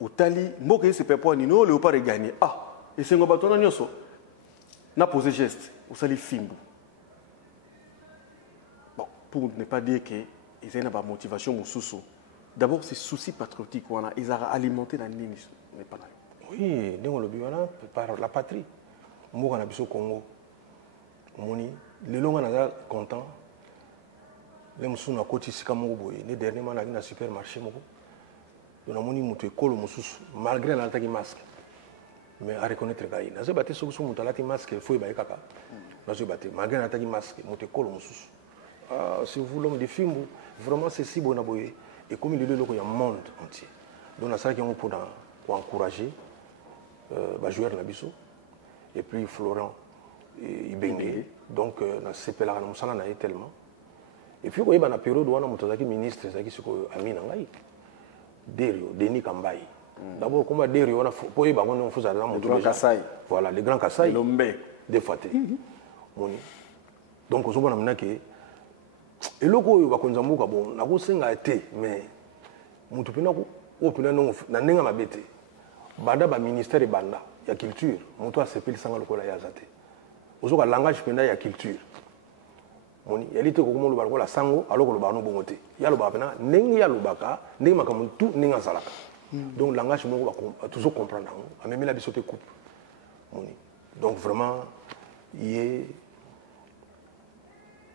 au tali, moi que c'est pas pour nino le pas gagner. Ah, et c'est un bâton na nyoso. Na posé geste, au sali fimbu. Bon, pour ne pas dire que ils ont une motivation mususu. D'abord, ces soucis patriotiques, ils ont alimenté la ligne. Oui, par la patrie. Moi, je suis au Congo. Les gens sont contents. Les gens sont contents. Les derniers sont dans le supermarché. Malgré l'attaque du masque. Mais à reconnaître que les gens sont contents. Les masque, il faut y aller. Malgré l'attaque du masque, si vous voulez des films, vraiment, c'est si bon. Et comme il y a un monde entier. Donc, ça qui est pour encourager les joueurs de Nabiso. Et puis Florent Ibenge. Donc, c'est tellement. Et puis, il y a une période où on a un ministre qui est Amin Angaï. Derio, Denis Kambaï. D'abord, comme Derio, on a fait le Grand Kassai. Voilà, le Grand Kassai. des fois donc on se voit maintenant que et le coup va qu'on zambuka bon na ko senga été mais mutu pena ko o pena no na nenga mabete banda ba ministère banda ya culture mutu a sepeli sanga lokola ya zate ozoka langage pena ya culture moni yalite ko mo lo ba ko la sango aloko lo ba no bongote ya lo ba pena nenga ya lo baka nenga makamu tu nenga salaka donc langage mo ba toujours comprendre a même la bisote coupe moni donc vraiment il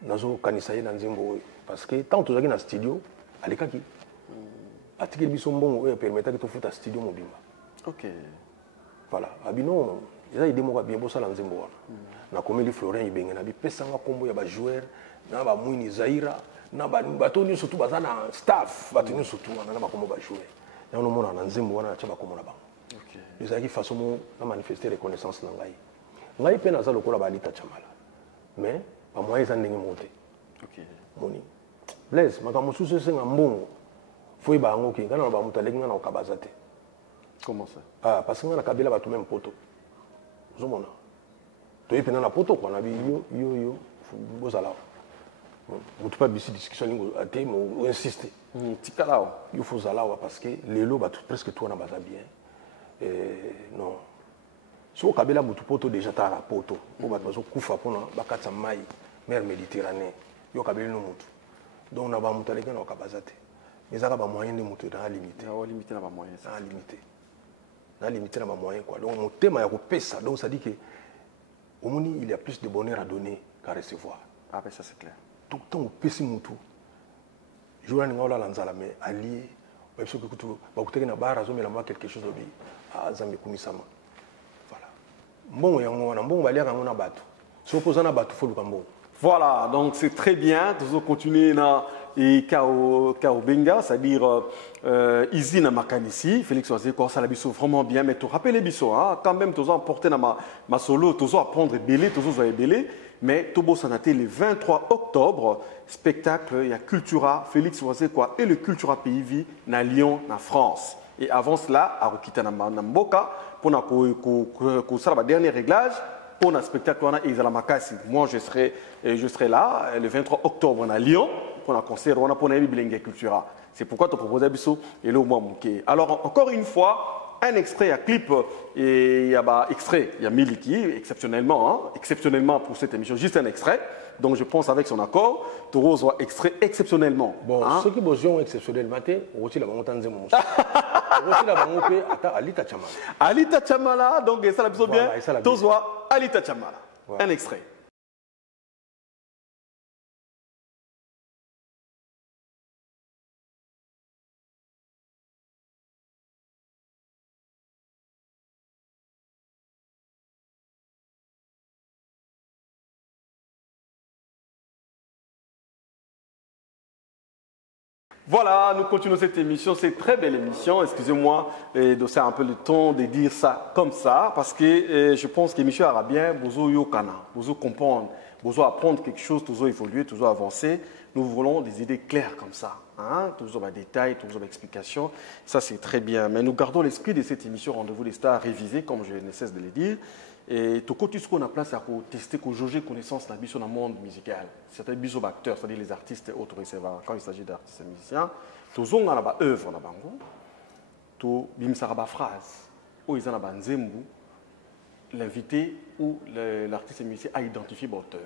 nazo kanisa ye na nzembo parce que tant tozaki na studio alekaki atikeli biso mbongo oyo permetaki tofuta studio mobimba. Ok. Voilà abino eza idée moko bien bosala nzembo wana nakomeli Florent Ibenge na bipesanga kombo ya bajoueur na bamwini Zaira na bato nyonso tu baza na staff bato nyonso tu wana na bakombo bajoueur yango nomona na nzembo wana atia bakombo na bango. Ok. Ezalaki façon mo na manifester reconnaissance na ngai mpe naza lokola balita chamala mais ba moyen za ndenge monte. Ok. Moni Blaise makambo susu senga mbongo foi ba ngo ki kana ba muta lenga na okabazate. Comment ça? Ah parce que na kabila ba tout même poto. Zomona. To yipena na poto kwa na bi yo bozala. Mutu pas bisi discussion lingo ate mo insister. Tikalao. Il faut zalawa parce que lelo ba presque tout na baza bien. Non. So kabila mutu poto déjà tara poto. Bo ba bazo kufa pona bakatsa mai mer Méditerranée. Yo kabila no mutu. Donc na ba muta lenga na okabazate. Ezaka ba moyen de mutu dans limité. On limité na ba moyen ça. Limité. Na limité na ba moyen quoi. Donc mon thème ya ko pesa donc ça dit que au monde il y a plus de bonheur à donner qu'à recevoir. Ah ben ça c'est clair. Donc tant au pesi mutu. Jour ni ngola lanzala mais allié ba biso kutu ba kuteke na bara zo melamba quelque chose obi azambe kumisama. Voilà. Mbongo yango wana mbongo balia kango na bato. So posana bato fo lukambo. Voilà, donc c'est très bien. Toujours continuer na et Kao Benga, c'est-à-dire Izi na Makanisi, Félix Oazé, ça la biso vraiment bien. Mais tu rappelles les biso, hein, quand même, tu as emporté na ma solo, tu as apprendre belé, tu as belé. Mais Tobo Sanaté le 23 octobre, spectacle, il y a Cultura, Félix Oazé quoi, et le Cultura PIV na Lyon, na France. Et avant cela, à Rokita na Mboka, pour na ko dernier réglage. Pour un spectacle, moi je serai là le 23 octobre à Lyon pour un concert pour une Bilingue Cultura. C'est pourquoi tu proposes Abisso et le mois manqué. Alors encore une fois, un extrait, un clip et il y a extrait, il y a Miliki exceptionnellement pour cette émission, juste un extrait. Donc je pense avec son accord, Toro soit extrait exceptionnellement. Bon, hein? Ceux qui besoin exceptionnellement, on aussi la banque en zémo. Aussi la banque à Alita Chamala. Alita Chamala, donc ça la besoin bien. Tozoa Alita Chamala. Voilà. Un extrait. Voilà, nous continuons cette émission, c'est une très belle émission. Excusez-moi de faire un peu le temps de dire ça comme ça, parce que je pense que l'émission arabien, vous yokana, vous comprendre, vous apprendre quelque chose, toujours évoluer, toujours avancer. Nous voulons des idées claires comme ça, hein? Toujours des détails, toujours des explications. Ça, c'est très bien. Mais nous gardons l'esprit de cette émission Rendez-vous des stars révisée, comme je ne cesse de le dire. Et tout ce qu'on a place à tester, qu'on jauger connaissance dans le monde musical. Certains biso acteurs, c'est-à-dire les artistes et autres receveurs, quand il s'agit d'artistes et musiciens, tous ont une œuvre, tous ont phrase, ou ils ont une l'invité ou l'artiste et musicien a identifié l'auteur.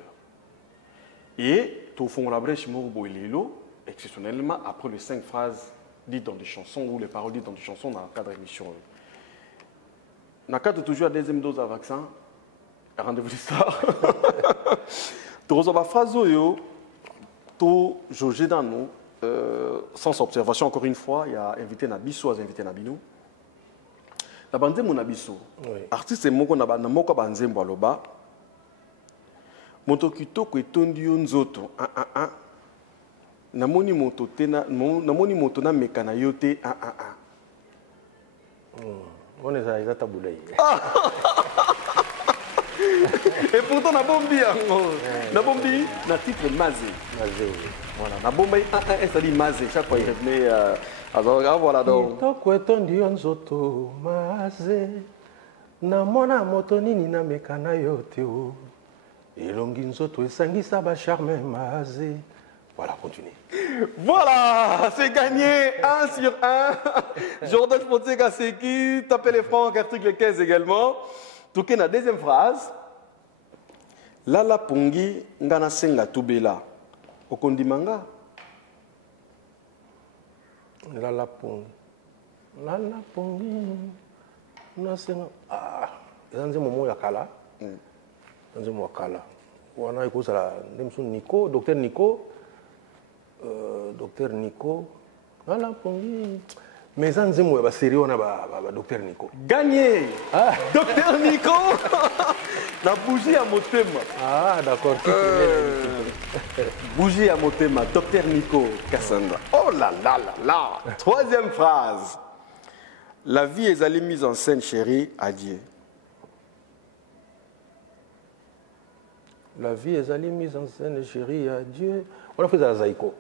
Et tout font la brèche Morbo et Lilo, exceptionnellement, après les 5 phrases dites dans des chansons ou les paroles dites dans des chansons dans le cadre d'émission. Nakatu toujours la deuxième dose de vaccin. Rendez-vous d'histoire. Tu reçois la phrase yo, tu jauger dans nous, sans observation encore une fois, il y a invité Nabiso, invité Nabinou. La bande mon Nabiso. Artiste c'est moko na moko banzembo aloba. Moto kitoko etondi nzoto namoni moto tena namoni moto na mekana yote On est à Taboulaï. Et pourtant, na bombi, na bombi, na titre Mazé. Voilà, na bombi, ça dit Mazé. Chaque fois, il revenait. Alors, voilà donc. Toko etondi nzoto Mazé. namona moto nini namekana yo te o elongi nzoto esangisa bacharme maze. Voilà, continue. Voilà, c'est gagné 1 sur 1. Jordan Fonseca Seki, tapez les francs, article 15 également. Touké la deuxième phrase. Lala Pongi ngana senga tubela. Okondimanga. Lala Pongi. Lala Pongi. Na senga. Ah, c'est un moment yakala. C'est un moment yakala. Wana ikozala ndemso Nico, docteur Nico. Docteur Nico, voilà Pongi. Mais ça nous est sérieux on a docteur Nico. Gagné. Docteur Nico. La bougie à Motema. Ah d'accord. Bougie à Motema, docteur Nico Kassandra. Oh là là là là. Troisième phrase. La vie est allée mise en scène, chérie, adieu. La vie est allée mise en scène, chérie, adieu. On a fait la Zaïko.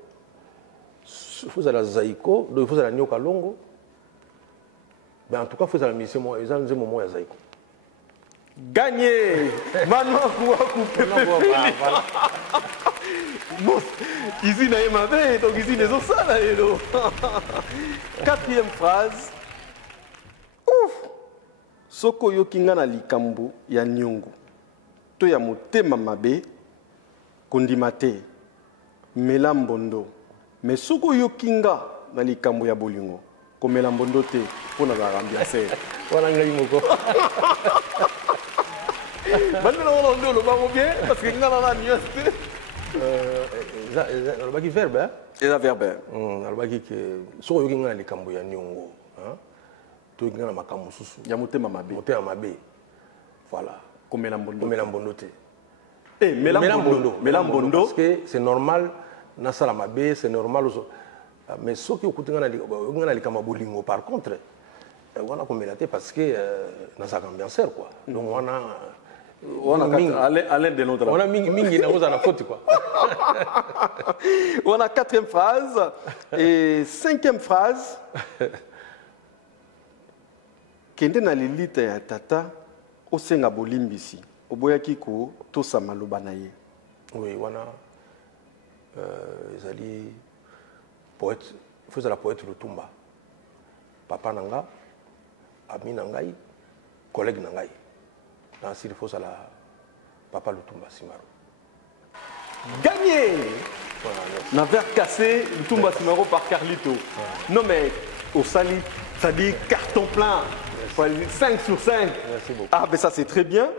Il faut la Zaïko, il faut la Nyoka Longo. Mais en tout cas, il faut la mission, ils ont un moment à Zaïko. Gagné. Maintenant, ici, n'a pas fait, donc ici, les autres, ça, là, quatrième phrase. Ouf. Soko yokinga na likambo ya nyongo. To ya motema mabe kondimate. Melambondo. Mais soko yokinga na likambo ya bolingo. Ko melambondo te pona ba ambiance. Wana ngai moko. Maintenant on ndo lo ba bien parce que ngana na nuance. Le baki verbe hein? Et la verbe. Le baki que soko yokinga na likambo ya nyongo, hein? To yokinga na makambo susu. Ya motema mabe. Motema mabe. Voilà. Ko melambondo. Ko melambondo te. Eh, melambondo. Parce que c'est normal. Nasala mabe, c'est normal aussi. Mais ce qui est likambo bolingo par contre, on a commélaté parce que nasa ambianceur quoi. Donc on a Alain de notre. On a mingi na oza na faute quoi. On a quatrième phrase et cinquième phrase. Kende na lilita ya tata osenga bolimbisi. Oboyaki ko to samaloba na ye. Oui, wana ils allaient poète, faisait la poète Lutumba. Papa nanga, ami nangai, collègue nangai. Dans ce il faut ça la papa Lutumba Simaro. Gagné. N'a verre cassé Lutumba Simaro par Carlito. Non mais au Sali, ça dit carton plein. 5 sur 5. Merci beaucoup. Ah ben ça c'est très bien.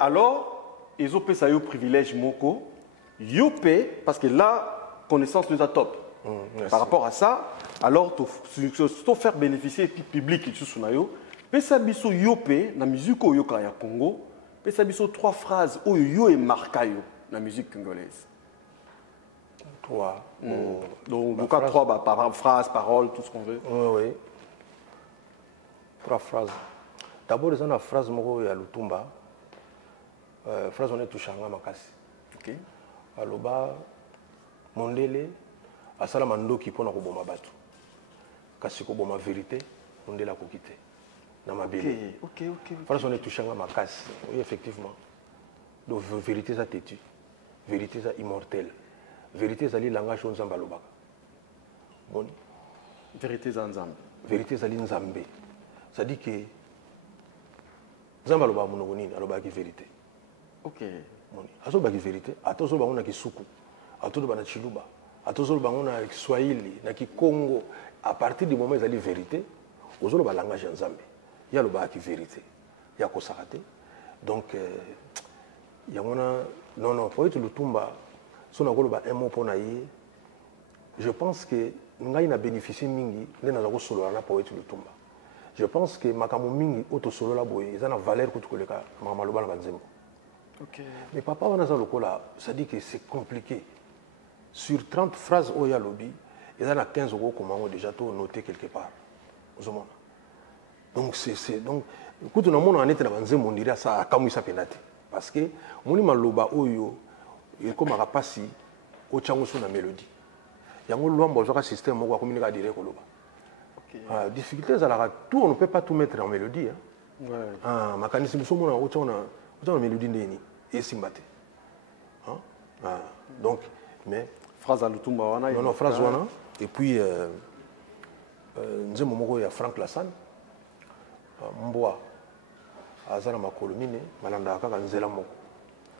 Alors, ils ont payé ça au privilège moko. Yopé, parce que là, connaissance nous a top. Par rapport à ça, alors, tu faire bénéficier du public qui est sur Nayo. Pesa biso yopé, na musique au yoka ya Congo. Pesa biso 3 phrases où yo et marcayo la musique congolaise. 3. Donc, 3 phrases, paroles, tout ce qu'on veut. Oui, oui. 3 phrases. D'abord, ils ont la phrase moko ya Lutumba. Phrase on est touchanga makasi. Ok. Aloba mondele asala mandoki pona koboma batu kasi koboma vérité mondele akokite na mabele. Ok. Parce qu'on est touché à ma casse. Oui, effectivement. Donc vérité ça têtu, vérité ça immortelle, vérité ça li langage on zamba lobaka. Bon. Vérité ça nzambe. Vérité ça li nzambe. Ça dit que zamba lobaka monogoni aloba ki vérité. Ok. Azo ba ki vérité, atozo ba on na ki suku, atozo ba na chiluba, atozo ba on na Swahili, na ki Congo. À partir du moment où il y a la vérité, vous avez le langage nzambe. Il y a le vérité. Il y a kosakate. Donc il y a non pour être Lutumba, si on a un mot pour naïe, je pense que nous avons bénéficié mingi de notre solo na pour être Lutumba. Je pense que makamu mingi auto solo la boye, ils ont une valeur que tu le cas mamaloba na banzembo. OK. Mais papa on a ça le là, ça dit que c'est compliqué. Sur 30 phrases au ya lobby, il y en a 15 euros comment déjà tout noté quelque part. Donc c'est donc écoute on a mon année dans banzembo on dirait ça comme ça penate parce que moni maloba oyo il comme a passi au chango sur la mélodie. Yango lombo joka système moko communiquer direct koloba. OK. Difficulté ça la tout on ne peut pas tout mettre en mélodie hein. Ah, makanisi musomo na otona mélodie ndeni et simbate. Ah, donc mais phrase à Lutumba wana. Non, phrase wana et puis nzembo moko ya Frank Lassane. Mboa azana makolo mine malanda kaka nzela moko.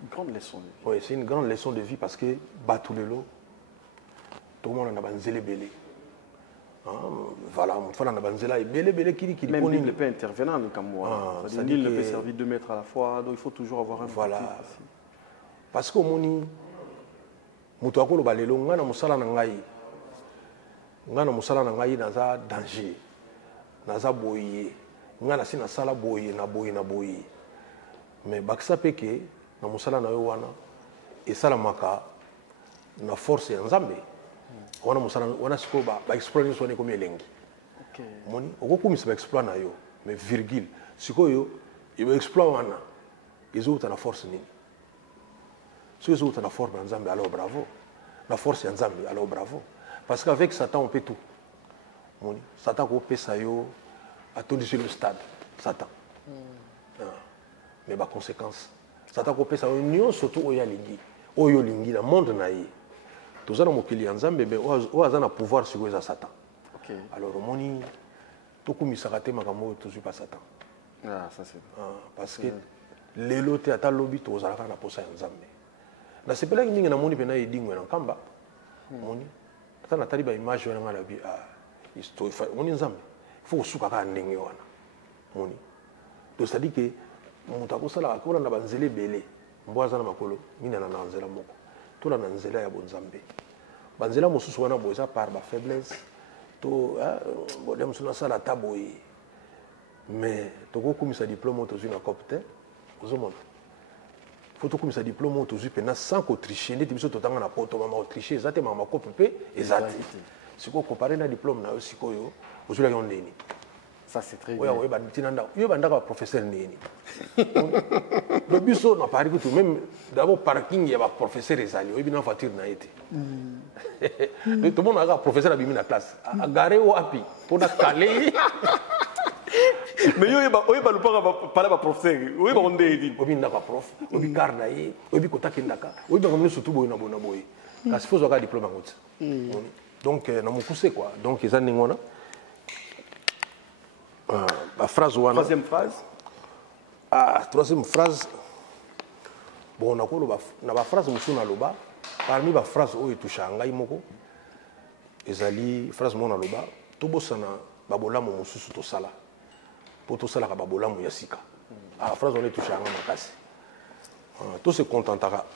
Une grande leçon de vie. Oui, c'est une grande leçon de vie parce que batulelo tout le monde a banzele belé. Voilà, on a banzela et belé kiri kiri. Même il peut intervenir dans le Cameroun. Il ne peut servir 2 mètres à la fois, donc il faut toujours avoir un. Voilà. Parce que moni mutu akolo balelo ngana musala na ngai. Ngana musala na ngai naza danger. Naza boye. Ngana sina sala boye na boye. Mais bakisa peke na musala na yo wana esala maka na force ya nzambe. Wana musala wana siko ba explore so ne komi elengi. OK. Moni okokumisa ba explore na yo mais virgule siko yo ibo explore wana izo ta na force nini. Si vous avez la force de Nzambe, alors bravo. La force de Nzambe, alors bravo. Parce qu'avec Satan, on peut tout. Satan peut ça attendu sur le stade. Satan. Mais par conséquence, Satan peut ça union surtout au Yalingi. Au Yolingi, dans le monde naïe. Tout ça, on peut dire Nzambe, mais on a un pouvoir sur Satan. Alors, on tout comme ça raté, mais toujours pas Satan. Ah, ça c'est. Parce que les lotés à ta lobby, tout ça, on a posé Nzambe. Na sepela mingi na moni pena idingwe na kamba moni tata na taliba image wana ngala bi histo moni nzambe faut suka ka ndenge wana moni to ça dit que mutako sala akora na banzele belé mbwaza na makolo mina na nzela moko to la nzela ya bonzambe banzela mosusu wana boza par ba faiblesse to bodem suna sala taboyi mais to ko kumisa diplôme to zuna copte ozomona faut tout comme ça diplôme aujourd'hui pendant sans qu'autricher les diplômes tout na poto mama autricher ça te mama ko pepe exact si ko comparer na diplôme na aussi ko yo aujourd'hui là on est ça c'est très bien oui ba tinanda yo ba ndaka professeur nini le biso na pari que même d'abord parking ya ba professeur ezali yo bina voiture na été tout le monde a professeur a bimi na classe a garé au api pour na caler. Mais yo ba lupaka pala ba professeur yo ba onde edi obi ndaka prof obi karna yi obi kotaki ndaka obi ba ngomne surtout boy na boy kasi faut avoir diplôme ngoti donc na mukuse quoi donc eza ningona ba phrase wana troisième phrase bon na ko na ba phrase musuna loba parmi ba phrase oyo tushanga imoko ezali phrase mona loba to bosana ba bolamu mususu to sala pour tout ça la babolamu yasika phrase on est touché à makasi tout se contentera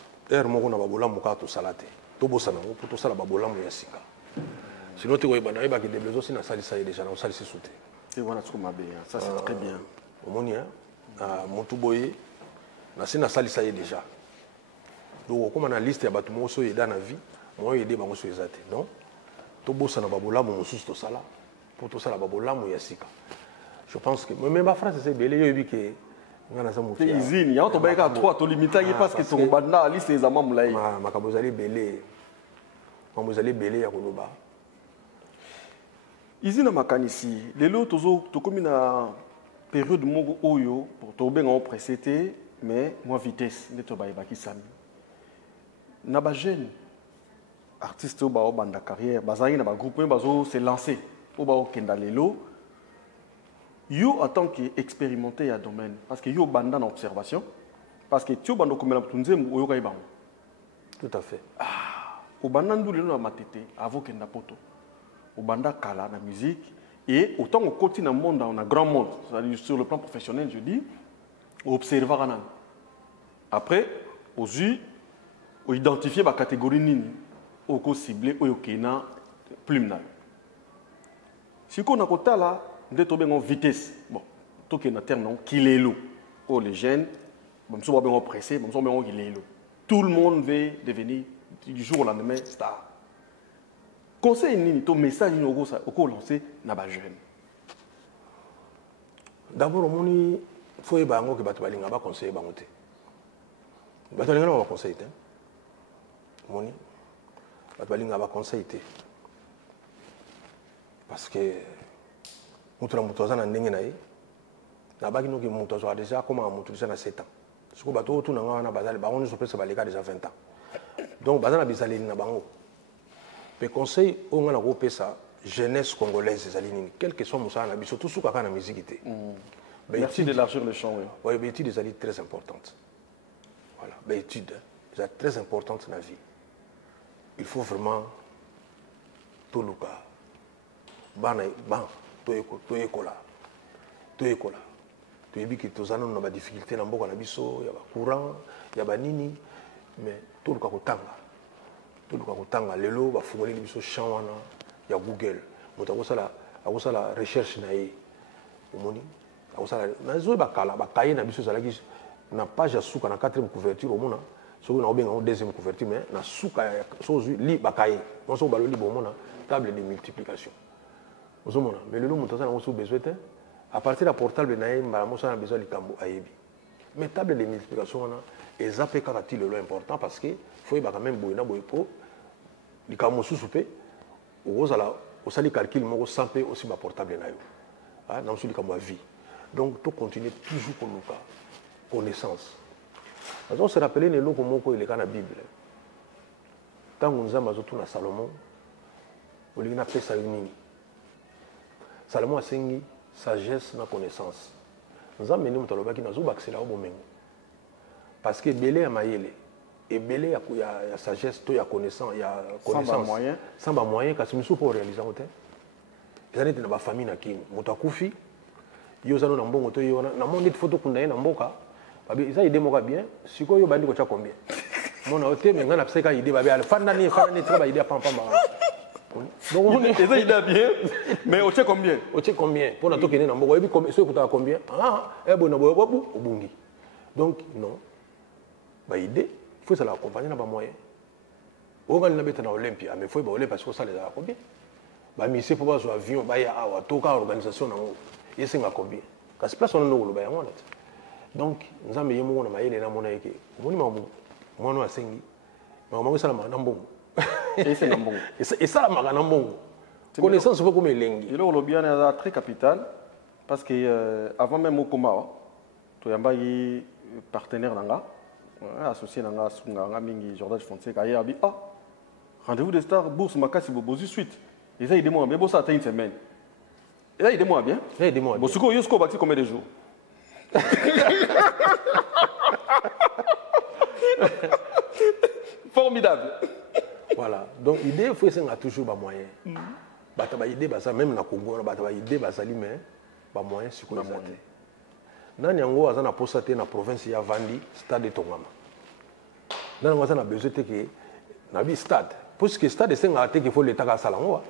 moko na babolamu ka to salate to bosana pour tout ça la babolamu yasika sinon tu vois bana ba ki débloquer aussi na salisa déjà na salisa sauter c'est voilà ce qu'on m'a bien ça c'est très bien omoni motu boye na sina salisa déjà donc comme na liste ya batu mo so yeda na vie mo yede bango so ezate non to bosana babolamu mususu to sala pour tout ça la babolamu yasika. Je pense que même ma phrase c'est belé yo biki ngana za mutu. Izini ya to baika 3 to limita parce que to banda liste les amam mulai. Makabozali belé. Mamozali belé ya koloba. Izina makanisi lelo tozo to komi na période moko oyo pour to benga on précédé mais moi vitesse ne to baika kisami. Na ba jeune artiste ba o banda carrière bazali na ba groupe bazo se lancer o ba o kenda lelo. Yo en tant qu'expérimenté à domaine parce que yo banda en observation parce que tu bando comme la tunzem o yo kai bango tout à fait au banda ndule na matete avant que poto au banda kala na musique et autant au côté dans monde on a grand monde sur le plan professionnel je dis observer anan après aux yeux au identifier ba catégorie nini au ko cibler o yo kena plume na si qu'on a kota là de tomber en vitesse bon tout qui est terme non kilelo oh les jeunes bon so bien pressé bon so bien kilelo tout le monde veut devenir du jour au lendemain star conseil ni ton message ni au lancer na ba jeune d'abord moni faut bango que batu balinga ba conseiller bango te batu balinga ba conseiller te moni batu balinga ba conseiller te parce que mutu na ndenge na ye nabaki noki moto azwa déjà comment moto déjà na 7 ans siko bato tout na ngana bazali bango nyonso pesa baleka déjà 20 ans donc bazana bizaleli na bango pe conseil o ngana ko pesa jeunesse congolaise ezali nini quel que soit mosala na biso tout suka kana musique te merci d'élargir le champ oui mais études ezali très importante voilà mais études c'est très importante na vie il faut vraiment tout luka bana ban to ekola tu yebi que tozana na ba difficulté na mboka na biso ya ba courant ya ba nini mais tout luka kotanga lelo ba fungoli biso champ wana ya Google moto akosala recherche na ye omoni akosala nazo bakala bakaye na biso zalaki na page ya suka na 4e couverture omona soki na obenga 2e couverture mais na suka ya sozu li bakaye moso baloli bomona table de multiplication ozomona mais lelo moto azana moso besoin te à partir de portable na ye mbala moso na besoin likambo ayebi mais table de multiplication wana ezape kaka ti lelo important parce que faut yebaka même boye na boye po likambo mosusu pe ozala osali calcul moko sans pe aussi ba portable na yo ah na mosusu likambo ya vie donc to continuer toujours koluka connaissance on se rappeler ne loko moko eleka na Bible tango nzambe azotuna Salomon olingi na pesa nini Salomon asengi sagesse na connaissance nzambe ni moto alobaki nazobakisela bomengo parce que belé ya mayele ebele ya sagesse to ya connaissance sans ba moyen kasi misu pour réaliser ngote ezali te na ba famille na kini moto akufi yo zano na mbongo to yo na monde photo kunda na mboka babi ça idée moka bien siko yo bandi ko cha combien mona ote menga na pseka idée babi al fanda ni tra ba idée pam pam donc on est idée bien mais o che combien pour na to kene na mboka yebi combien so kuta combien bon na bobu obungi donc non ba idée faut ça l'accompagner na ba moyen oga na beta na Olympia mais faut ba Olympia parce que ça les a combien ba mise pour ba so avion ba ya awa to ka organisation na ngo yesinga combien kasi place on no ba ya ngona donc nzambe yemo na mayele na mona yake moni mamu mwana asengi mamu sala na mbongo ese na mbongo et ça la magana mbongo connaissance beaucoup mais lengi il est bien très capital parce que avant même au coma to yamba yi partenaire nanga associé nanga sunga mingi Jordan Fonseca ya bi rendez-vous des stars bourse makasi bobozi suite et ça il demande mais bon ça atteint une semaine et là il demande bien bon ce que yosko bâti combien de jours formidable voilà donc idée faut essayer toujours ba moyen bata ba idée ba ça même na Congo bata ba idée ba sali mais ba moyen siko na moyen nani yango aza na posa te na province ya Vandi stade Tongama nani yango aza na besoin te ke na bi stade parce que stade senga te ke faut l'état ka sala ngo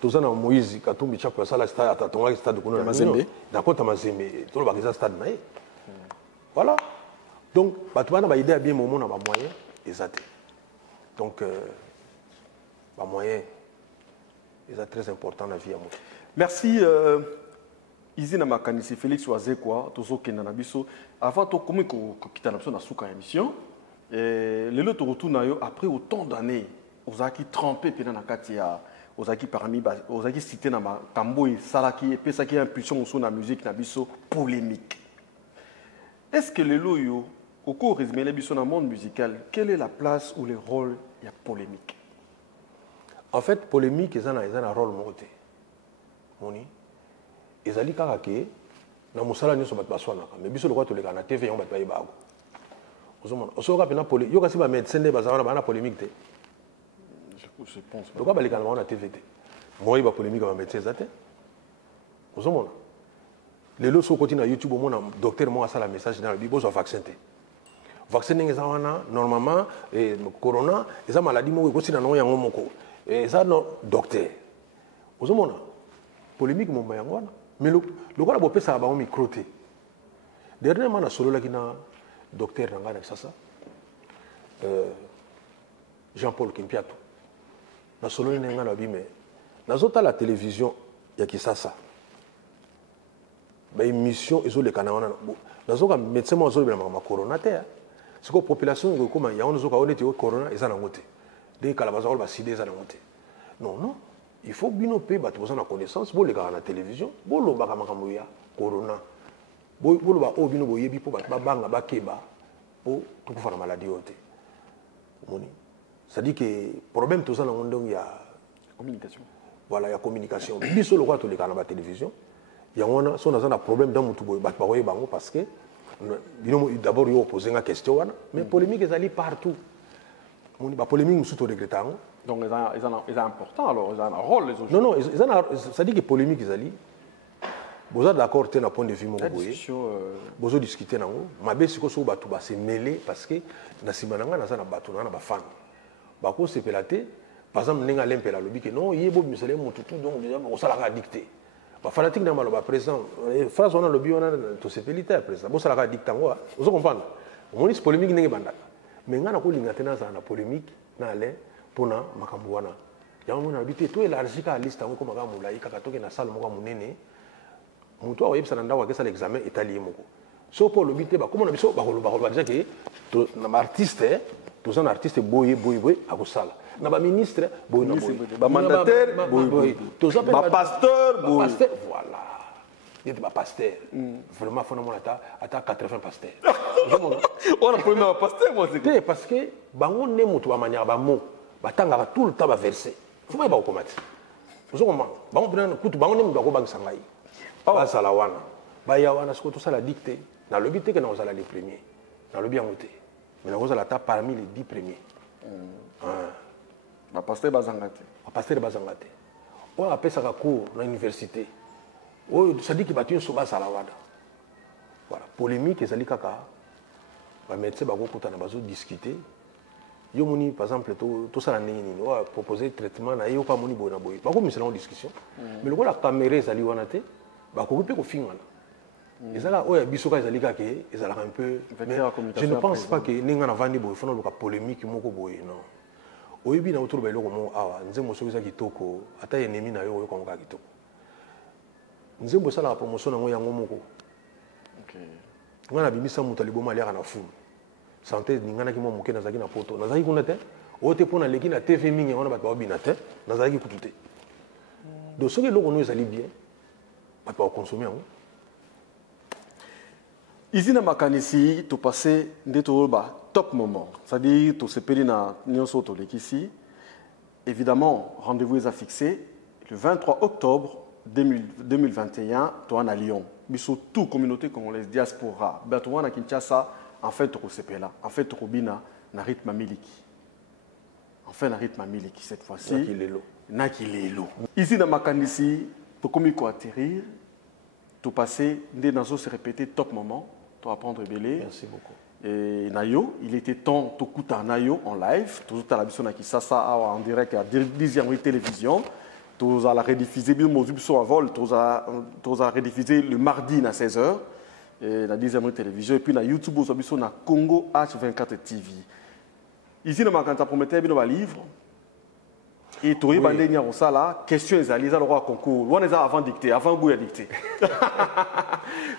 toza na Moïse Katumbi Chako ya sala stade atatonga stade kuna na Mazembe na kota Mazembe to ba stade na ye voilà donc batu bana ba idée bien moment na ba moyen ezate donc ba moyen est très important dans la vie à moi. Merci Izina Makanisi Félix Wazekwa tozo kenda na biso avant to komi ko kita na biso na suka émission et le lot retour na yo après autant d'années ozaki trempé pena na katia ozaki parmi ozaki cité na makambo et salaki et pesa ki impulsion au son na musique na biso polémique. Est-ce que le loyo au cours résumé la biso na monde musical quelle est la place ou le rôle il y a polémique? En fait polémique ils ont un rôle moté moni ezali kaka ke na musala nyoso bat baswanaka mais biso lokwa toleka na TV yon bat bayibago ozomona osoka pena poli yo kasi ba médecin de bazana ba na polémique te je pense lokwa baleka na TV te moi ba polémique ba médecin zate ozomona lelo so koti na YouTube omona docteur mo asala message na bibo so vaccin te vaccin ngi zawana normalement corona eza maladie mo ko sina no yango moko eza no docteur ozomona polémique mo mayangwana mais le quoi la ça va au micro té dernièrement na solo la kina docteur nanga na sasa Jean-Paul Kimpiato na solo ni nga na bime na zota la télévision ya kisasa ba émission ezo le kana wana na zoka médecin mo zo le ma corona té c'est que population ko comme ya on zo ka on était corona eza na ngote de kala bazol ba sida eza na ngote non il faut bien payer bato besoin de connaissance pour les gars à la télévision pour le baka makambo ya corona boloba o bino boyebi po bato babanga bakeba po tokufa na maladie oyo te omoni c'est-à-dire que problème toza nango ndenge ya communication voilà ya communication biso lokola toleka na batélévision yango wana so naza na problème dans mutu boye bato bakoyeba yango parce que bino d'abord yo opose nga question wana mais polémique ezali partout moni bapolémique mosusu toregreta yango donc ils ont important alors ils ont un rôle les autres non c'est-à-dire que polémique ezali boza d'accord te na point de vue moko boye bozo discuter nango mabe siko so bato ba se mêler parce que na sima nanga naza na bato na ba fan bako sepela te par exemple ndenge alempela lobi ke non yebo misale mutu tout donc déjà on sala ka dicter ba fanatique na maloba président phrase on a lobi on a to sepelita président bo sala ka dicter ngo ozo comprendre omoni polémique ndenge bandaka mais ngana ko linga tena za na polémique na ale pona makambo wana yango na lobi te to élargir ka liste ngo ko makambo la ikaka toke na salle moko munene mutu awebisa na ndawa akesala examen etali ye moko so po lobi te bakomona biso bakoloba déjà ke na artiste toza na artiste boye akosala na baministre boye na boye bamandataire boye bapasteur boye voilà yete bapasteur vraiment fona mona ata 80 pasteur on a problème à pasteur moi c'est parce que bango ne mutu bamanyaka bamo batangaka tout le temps baverset faut pas bakomati ozo komanga bango mpena kutu bango ne mutu bakobangisa ngai basala wana baya wana siko tosala dicté nalobi te ke na kozala les premiers nalobi yango te mais na kozala ata parmi les 10 premiers bapasteur bazanga te oyo apesaka cours na université oyo sadiki bato nyonso basala wana voilà polémique ezali kaka bamédecin bakokutana bazodiscute yo moni par exemple tosala ndenge nini oyo proposer traitement na ye oka moni boye na boye bakomisana ngo discussion mais lokola caméra ezali wana te bakoki mpe kofingana ezala oyo biso ka ezali kaka ezalaka un peu je ne pense pas que ndenge navandi boye fona oluka polémique moko boye non oyebi na otoloba eloko moko awa nzembo soki eza kitoko ata ennemi na yo oyoka moka kitoko nzembo esalaka promotion nango yango moko nga nabimisa moto aliboma aliaka na fulu sante ninganaki mwa moke nazalaki na poto nazalaki kuna te oyo te mpo naleki na tv mingi wana bato babina te nazalaki kutu te donc soki eloko no ezali bien bato bakonsome yango izina makanisi topase nde toloba top moment c'est-à-dire tosepeli na nyonso toleki ici évidemment rendez-vous est fixé le 23 octobre 2021 toa na Lyon biso tout communauté congolaise diaspora bato wana Kinshasa en fait tokosepela en fait tokobina na rythme miliki enfin na rythme miliki cette fois-ci na kilelo ici na makanisi tokomi ko atterrir tout passer nde nazo se répéter top moment to apprendre belé. Merci beaucoup. Et Nayo, il était temps de couper Nayo en live. Tout à la mission qui ça en direct à 10e télévision. Tout à la rediffuser bien mon à vol. Tout à rediffuser le mardi à 16h. Et la 10e télévision et puis na YouTube aux habitudes na Congo H24 TV. Ici dans ma cantate promettait bien un livre. Et tout le monde a ça là. Question les alliés à le roi concours. On les a avant dicté, avant goût à dicter.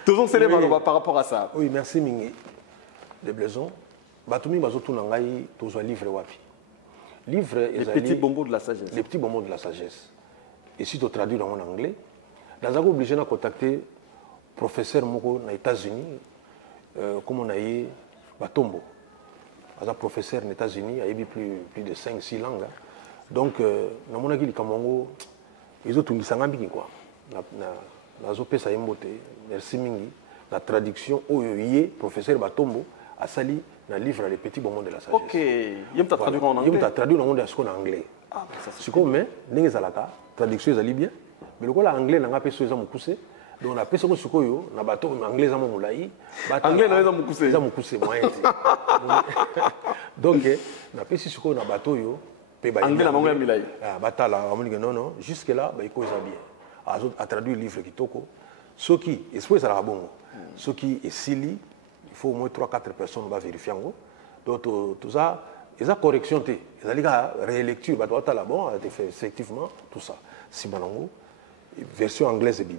Toujours c'est les par rapport à ça. Oui, merci Mingi. Les blaisons. Batumi bazotu nangai tozo livre wapi. Livre les petits bonbons de la sagesse. Les petits bonbons de la sagesse. Et si tu traduis en anglais, dans un obligé de contacter professeur moko aux États-Unis, comme on a eu Batombo. Un professeur aux États-Unis, il y a plus de 5-6 langues. Donc, dans mon avis, les Kamongo, ils ont tout mis ça quoi. Na zopé ça yembote. Merci mingi. La traduction oyoye professeur Batombo a sali dans le livre les petits bonbons de la sagesse. OK. Il t'a traduit en anglais. Il t'a traduit en anglais. Ah, ça c'est comme mais ndenge zalaka traduction ezali bien. Mais le quoi l'anglais n'a pas peso za mukuse. Donc on a peso ko sukoyo na bato anglais za molai. Anglais na za mukuse. Za mukuse moyen. Donc na peso sukoyo na bato yo anglais na mango ya milai. Ah batala amoni que non jusque là ba iko za bien. A traduit livre kitoko. Soki esprit ça la bongo. Soki esili il faut au moins 3-4 personnes va vérifier en gros. Donc tout ça ils ont correction té. Ils allaient rélecture ba doit là bon effectivement tout ça. Si banango version anglaise est bien.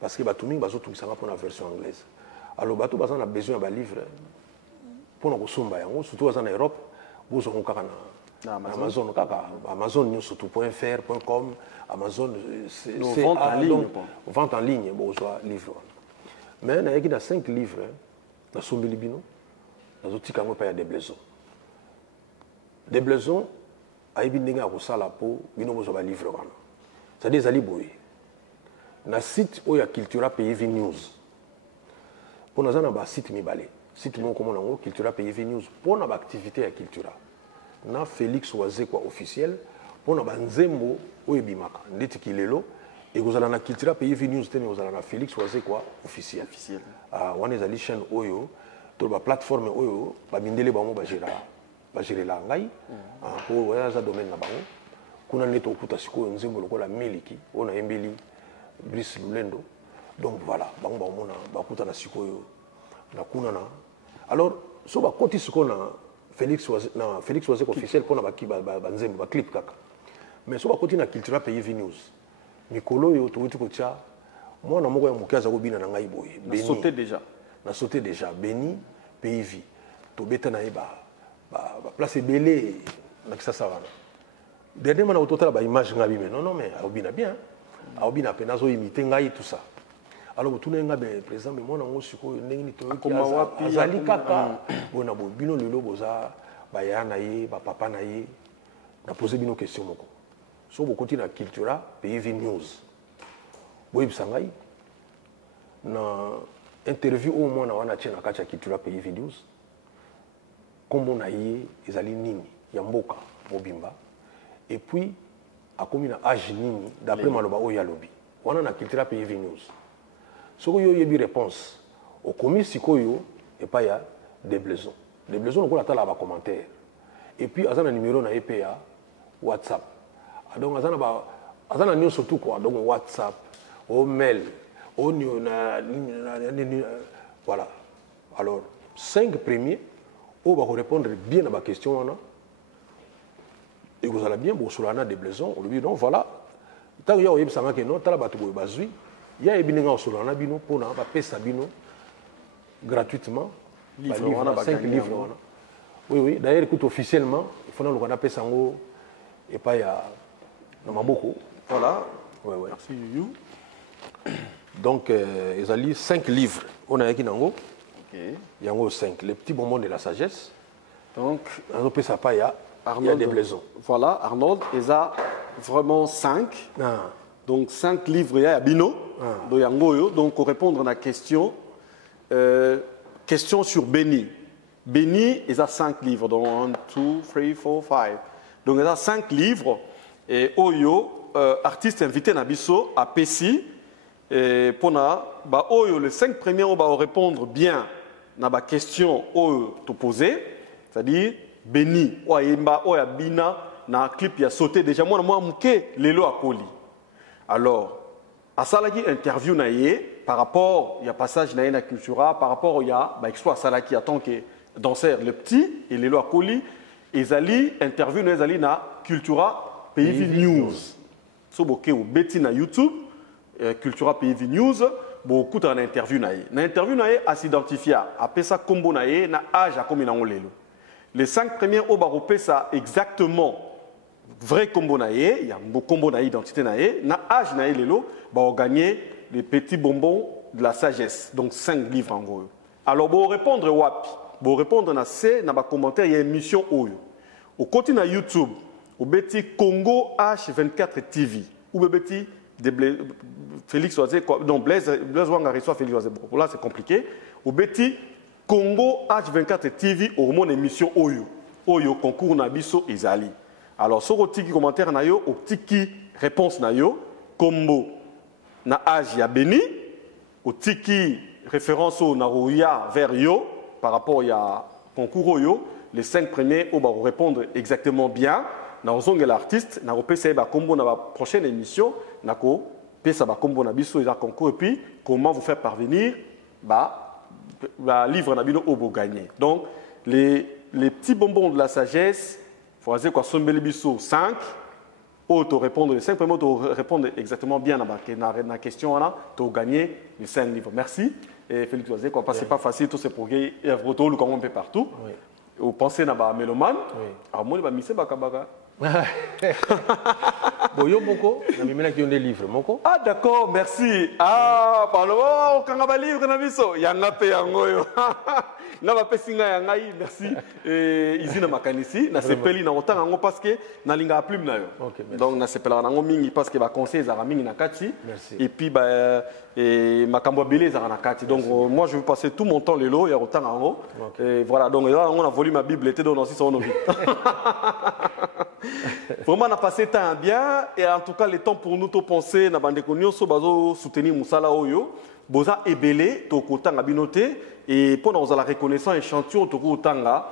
Parce que batumi bazo tout ça pour la version anglaise. Alors bato baza na besoin ba livre pour nous somba yango surtout en Europe vous on kaka na Amazon kaka Amazon surtout.fr.com Amazon c'est vente en ligne vente en ligne bon soit livre Mais il y a 5 livres. Dans son bilibino, dans autres cas, il y a des blaisons. Des blaisons, il y a des la peau, il y a des livres. C'est-à-dire des aliboués. Dans le site où il y a Cultura PIV News. Pour nous, il y a un site Mibale. Site comme Cultura PIV News. Pour notre activité à Cultura. Na Félix Oazé quoi officiel. Pour nous, Nzembo Oebimaka. Ndeti Kilelo. Et vous allez na Cultura PIV News. Vous allez na Félix Oazé quoi officiel. On est à la chaîne Oyo. Sur la plateforme Oyo. Bamindele bango bajere la ngai. Pour voyager dans domaine na bango. Kuna neto okuta siko Nzembo lokola miliki. On a embeli Brice Lulendo. Donc voilà. Bango bango na bakuta na siko yo. Na kuna na. Alors, so ba koti siko na Félix Oazé officiel pour na Nzembo ba clip kaka. Mais so ba koti na Cultura PIV News. Mikolo yo to ko tia. Moi na moko ya mukaza ko bina na ngai boye. Na sauté déjà. Na sauté déjà. Béni PIV. To beta na ba place belé na kisasa wana. Dernièrement na ototala ba image ngabi mais non mais aobina bien. Aobina pe nazo imiter ngai tout ça. Alors tout nenga be président mais moi na ngo siko ndenge ni to ki azali kaka bona bo bino lelo boza ba ya na ye ba papa na ye na poser bino question moko. So bo continue na Cultura PIV News. Boy bisangai na interview au moins na wana tchena kacha Cultura PIV News. Kombo na ye ezali nini ya mboka mobimba. Et puis a komi na âge nini d'après maloba o ya lobi. Wana na Cultura PIV News. So yo yebi réponse au komi sikoyo et pas ya des blaisons. Des blaisons on attend là ba commentaire. Et puis azana numéro na EPA WhatsApp. Donc azana news surtout quoi donc WhatsApp, au mail, au voilà. Alors 5 premiers on va répondre bien à ma question là. Et vous allez bien pour cela des blaisons on lui dit non voilà. Tant que yo ça que non tala batu boy bazui il y a ebininga solana bino pour na ba pesa bino gratuitement livre on a 5 livres. Oui d'ailleurs écoute officiellement il faut qu'on appelle ça ngo et pas ya na maboko voilà ouais merci you. Donc ils ont 5 livres on a qui nango OK il y a 5 les petits bonbons de la sagesse donc on appelle ça pas ya il y a des blaisons voilà Arnold ils a vraiment 5 donc 5 livres il y a bino donc yango donc pour répondre à la question question sur Béni ils a 5 livres donc 1 2 3 4 5 donc il a 5 livres et Oyo artiste invité na biso à Pessi et pour na ba Oyo les 5 premiers on va répondre bien na ba question Oyo te poser c'est-à-dire Béni oyemba oya bina na clip ya sauté déjà moi muke lelo akoli alors à salaki interview na ye par rapport il y a passage na na Cultura par rapport il y a ba exploit salaki en tant que danseur le petit et lelo akoli ezali interview na ezali na Cultura PIV News so boké ou beti na YouTube Cultura PIV News beaucoup en interview na ye a s'identifier a pesa combo na ye na âge a komi na ngolelo les 5 premiers au baropé ça exactement vrai combo na ye il y a un combo na identité na ye na âge na ye lelo ba gagner les petits bonbons de la sagesse donc 5 livres en gros alors bo répondre wapi bo répondre na C na ba commentaire il y a émission oyo au côté na YouTube au beti Congo H24 TV ou beti Félix Oazé non Blaise Wanga reçoit Félix Oazé bon là c'est compliqué au beti Congo H24 TV au mon émission Oyo concours na biso ezali. Alors sur tiki commentaire na yo, au tiki réponse na yo, combo na âge ya Béni, au tiki référence au na roya vers yo par rapport ya concours yo, les 5 premiers on va répondre exactement bien. Na ozonge l'artiste, na repesa ba combo na la prochaine émission, na ko pesa ba combo na biso ya concours et puis comment vous faire parvenir livre Nabino Obo gagné. Donc, les petits bonbons de la sagesse, il faut dire quoi, Sombele Bisso 5, auto répondre les 5 premiers, auto répondre exactement bien à la question, tu as gagné les 5 livres. Merci. Et Félix Oazé, quoi, parce que c'est pas facile, tout c'est pour gagner, et à Vroto, le comment on peut partout. Vous pensez à Méloman, alors moi, je vais misser Bakabaka. Boyo Moko, on a mis qui ont des livres. Moko. Ah d'accord, merci. Ah, pardon, oh, quand on va lire, on a vu ça. Yanga pe yangoyo. Na va pesinga yangai, merci. Ici na makanisi, na sepeli na otanga ngo parce que na linga plume na yo. Donc na sepela na ngo mingi parce que ba conseil za mingi na kati. Et puis ba makambo belé za na kati. Donc moi je vais passer tout mon temps lelo ya otanga ngo. Et voilà, donc là on a volé ma Bible était dans aussi sur nos vies. Vraiment on a passé temps bien et en tout cas le temps pour nous to penser na bande konyo so bazo soutenir musala oyo. Boza ebele to kotanga binoté et pendant la reconnaissance échantillon to kotanga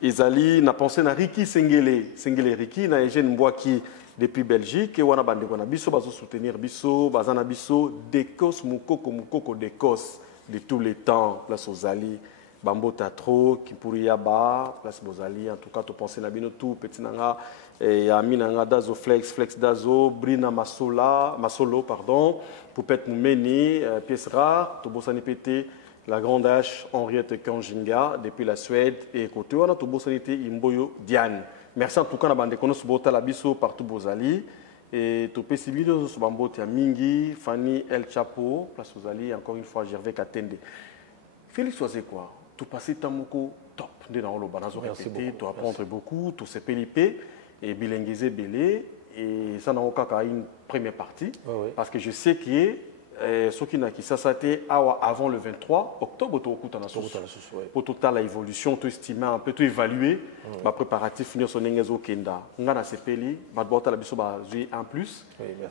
ezali na pensé na Ricky Sengele Ricky na Eugène Mbwaki depuis Belgique et wana bande kona biso bazo soutenir biso bazana biso Dekos mukoko Dekos de tous les temps place ozali Bambo Tatro Kipuriyaba place bozali en tout cas to penser na bino tout petit nanga et Aminanga Dazo Flex Dazo Brina Masolo pardon Poupette Moumeni pièce rare Tobosani Pété la grande H Henriette Kanjinga depuis la Suède et côté on a Tobosani Imboyo Diane merci en tout cas na bande kono subota la biso partout bozali et Topé Sibido Subambo Tia Mingi Fanny El Chapo place bozali encore une fois Gervais Katende Félix Oisé quoi tout passé tamoko top de dans le banazo répété tu apprendre beaucoup tout ces pélipés et bilinguiser belé et ça n'a aucun cas une première partie parce que je sais que ce qui n'a qui ça c'était avant le 23 octobre tout au pour tout la évolution tout estimer un peu tout évaluer ma préparatif finir son engezo kenda ngana sepeli ma bota la biso ba jouer en plus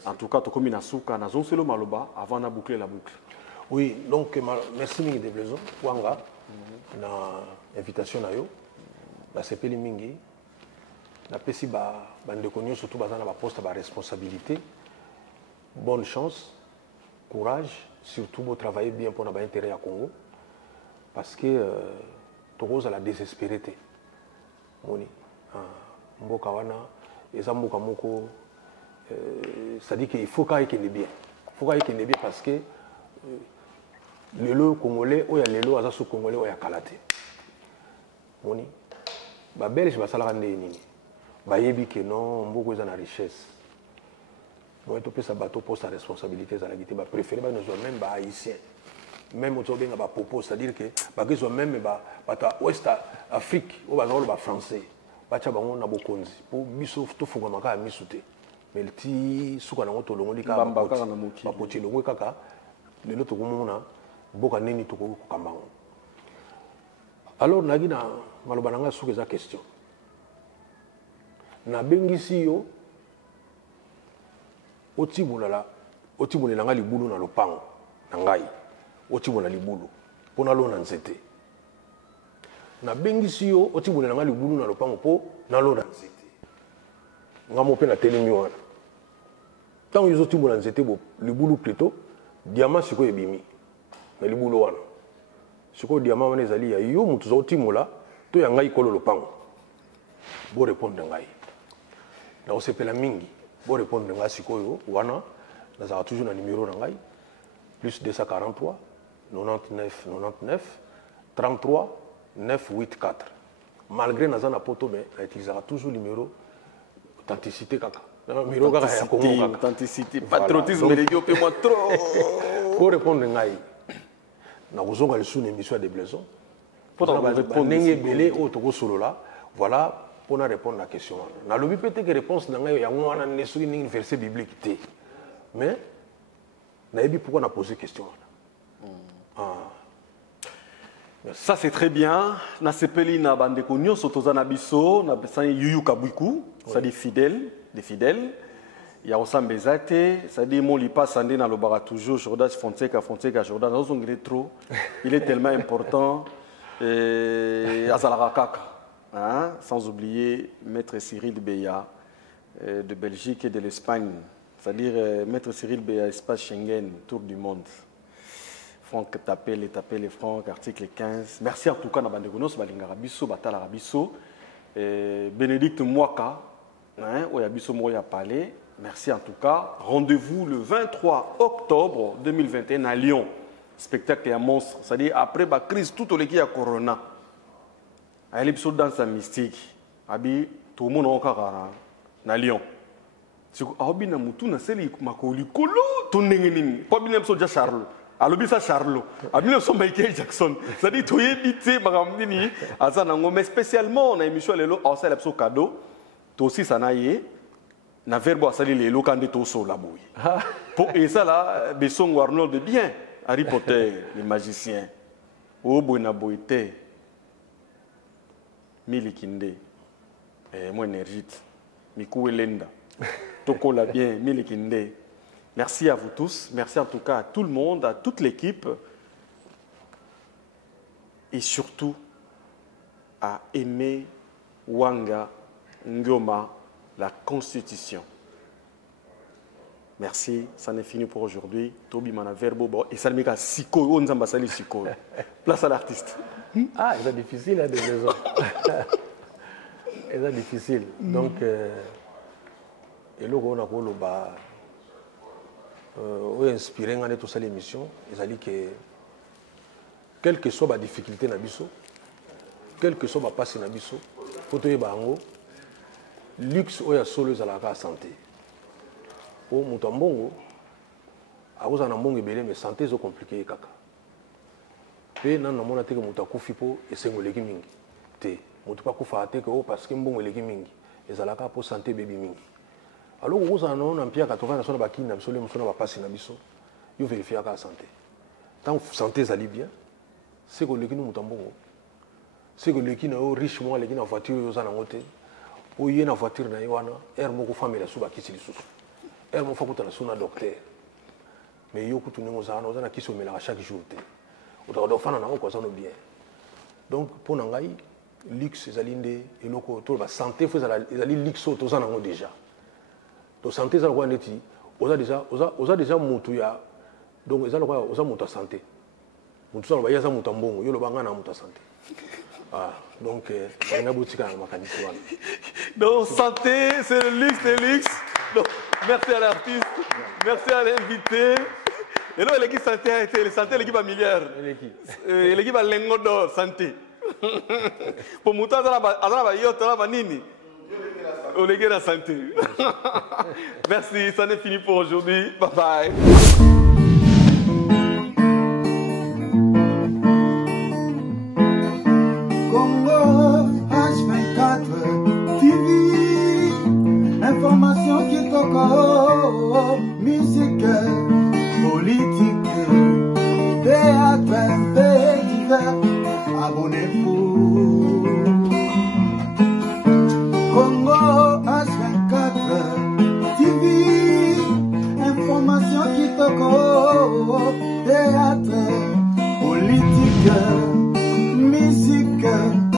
en tout cas to comme na suka na zone selo maloba avant na boucler la boucle. Oui, donc merci mingi de Blaison Wanga na invitation na yo na sepeli mingi na pesi ba ndeko nyo surtout bazana ba poste ba responsabilité bonne chance courage surtout pour travailler bien pour na ba intérêt à Congo parce que tokoza la désespérité moni mboka wana eza mboka moko ça dit qu'il faut qu'il y ait bien parce que le Congolais ou ya lelo aza sous Congolais ou ya kalaté moni ba belge ba sala ndé nini ba yebi que non mboko eza na richesse moi to pesa bato pour sa responsabilité za la gité ba préférer ba nous même ba haïtien même auto benga ba popo c'est à dire que ba que même ba ta ouest Afrique ou ba ba français ba cha bango na bokonzi pour biso to funga maka misute mais ti suka na ngoto longo lika ba poti longo kaka lelo to komona boka neni to ko kambango alors nagi na maloba nanga suka eza question na bengisi yo otibolela nga libulu na lopango na ngai otibola libulu pona lona nzete na bengisi yo otibolela nga libulu na lopango po na lona nzete ngamo pe na telemi wana tango yo otibola nzete bo libulu plutôt diamant siko ebimi na libulu wana siko diamant wana ezali ya yo mutu zo otimola to ya ngai kolo lopango bo répondre ngai na osepela mingi bo répondre ngai sikoyo wana nazala toujours na numéro na ngai plus 243 99 99 33 984 malgré naza na poto mais utilisera toujours numéro authenticité kaka numéro kaka ya Congo kaka authenticité patriotisme régio pe moi trop pour répondre ngai na kozonga le sous émission de Blaison pour répondre nenge belé o to solola voilà pour répondre à la question. Na lobi peut-être que réponse na ngai ya ngwana ne soki ni verset biblique té mais na yebi pourquoi na poser question. Ça c'est très bien. Na sepeli na bandeko nyonso tozana biso na besani yuyu kabwiku, ça dit fidèle, des fidèles. Il y a Osambezate, ça dit mon lipa sandé na lobara toujours Jordan Fonseca Jordan trop. Il est tellement important et azalaraka. Hein? Sans oublier Maître Cyril Beya de Belgique et de l'Espagne, c'est-à-dire Maître Cyril Beya, espace Schengen, tour du monde. Franck tapez les Franck, article 15. Merci en tout cas à Bandegonos, Balingarabiso, Batalarabiso, Bénédicte Mwaka, Oyabiso Moya Palais. Merci en tout cas. Rendez-vous le 23 octobre 2021 à Lyon. Spectacle et un monstre, c'est-à-dire après la crise, tout le qui a Corona. À l'épisode dans sa mystique, tout le monde a encore na Lyon. Siko aobina mutu na seli makoli kolo to ndenge nini. Po bina mso ja Charles. Alobi sa Charles. Abina mso Michael Jackson. Ça dit toye bité makamdi ni azana ngo mais spécialement na émission lelo osala pso cadeau. To aussi ça na yé na verbo asali lelo kande to so la boy. Pour et ça là Besson Arnold de bien Harry Potter les magiciens. O bona boité. Milikinde. Moi énergite. Mikou Elenda. Toko la bien Milikinde. Merci à vous tous, merci en tout cas à tout le monde, à toute l'équipe et surtout à Aimé Wanga Ngoma, la Constitution. Merci, ça n'est fini pour aujourd'hui. Tobi Mana Verbo et Salmika Siko, on s'en basali Siko. Place à l'artiste. Ah, c'est difficile à des raisons. C'est difficile. Donc, et là, on a inspiré dans toute cette émission, c'est-à-dire que quelle que soit la difficulté na biso, quel que soit ma passe na biso, faut que bango luxe ou ya solo za la santé. O mutambongo a uza na mbongo ebele mais santé zo compliqué kaka. Pe na mona te que mutakufi po esengoleki mingi. Te mutu pa kufa te que parce que mbongo eleki mingi ezalaka po santé baby mingi. Alors, vous avez un empire 80 na bakini na biso le musona ba passer na biso. Yo vérifier la santé. Tant santé est bien, c'est que le qui nous mutambongo. C'est que le qui na riche moi le qui na voiture yo za na ngote. O yé na voiture na yoana, er moko famille la suba kisi lisusu. Er mo fakuta na sona docteur. Mais yo kutu nengo za na kiso mela chaque jour te. O ta do fana na ko za no bien. Donc pour nangai luxe ezalinde eloko to ba santé faut ezali luxe to za na ngo déjà. Donc santé ça quoi neti oza déjà mutu ya donc ça quoi oza mutu santé mutu ça ba ya za mutu mbongo yo lo banga na mutu santé ah donc on a boutika na makanisi wana donc santé c'est le luxe donc merci à l'artiste merci à l'invité et là l'équipe santé a été l'équipe à milliard l'équipe à lengo d'or santé pour mutu azala ba yo tala ba nini. On est la santé. Merci, ça n'est fini pour aujourd'hui. Bye bye.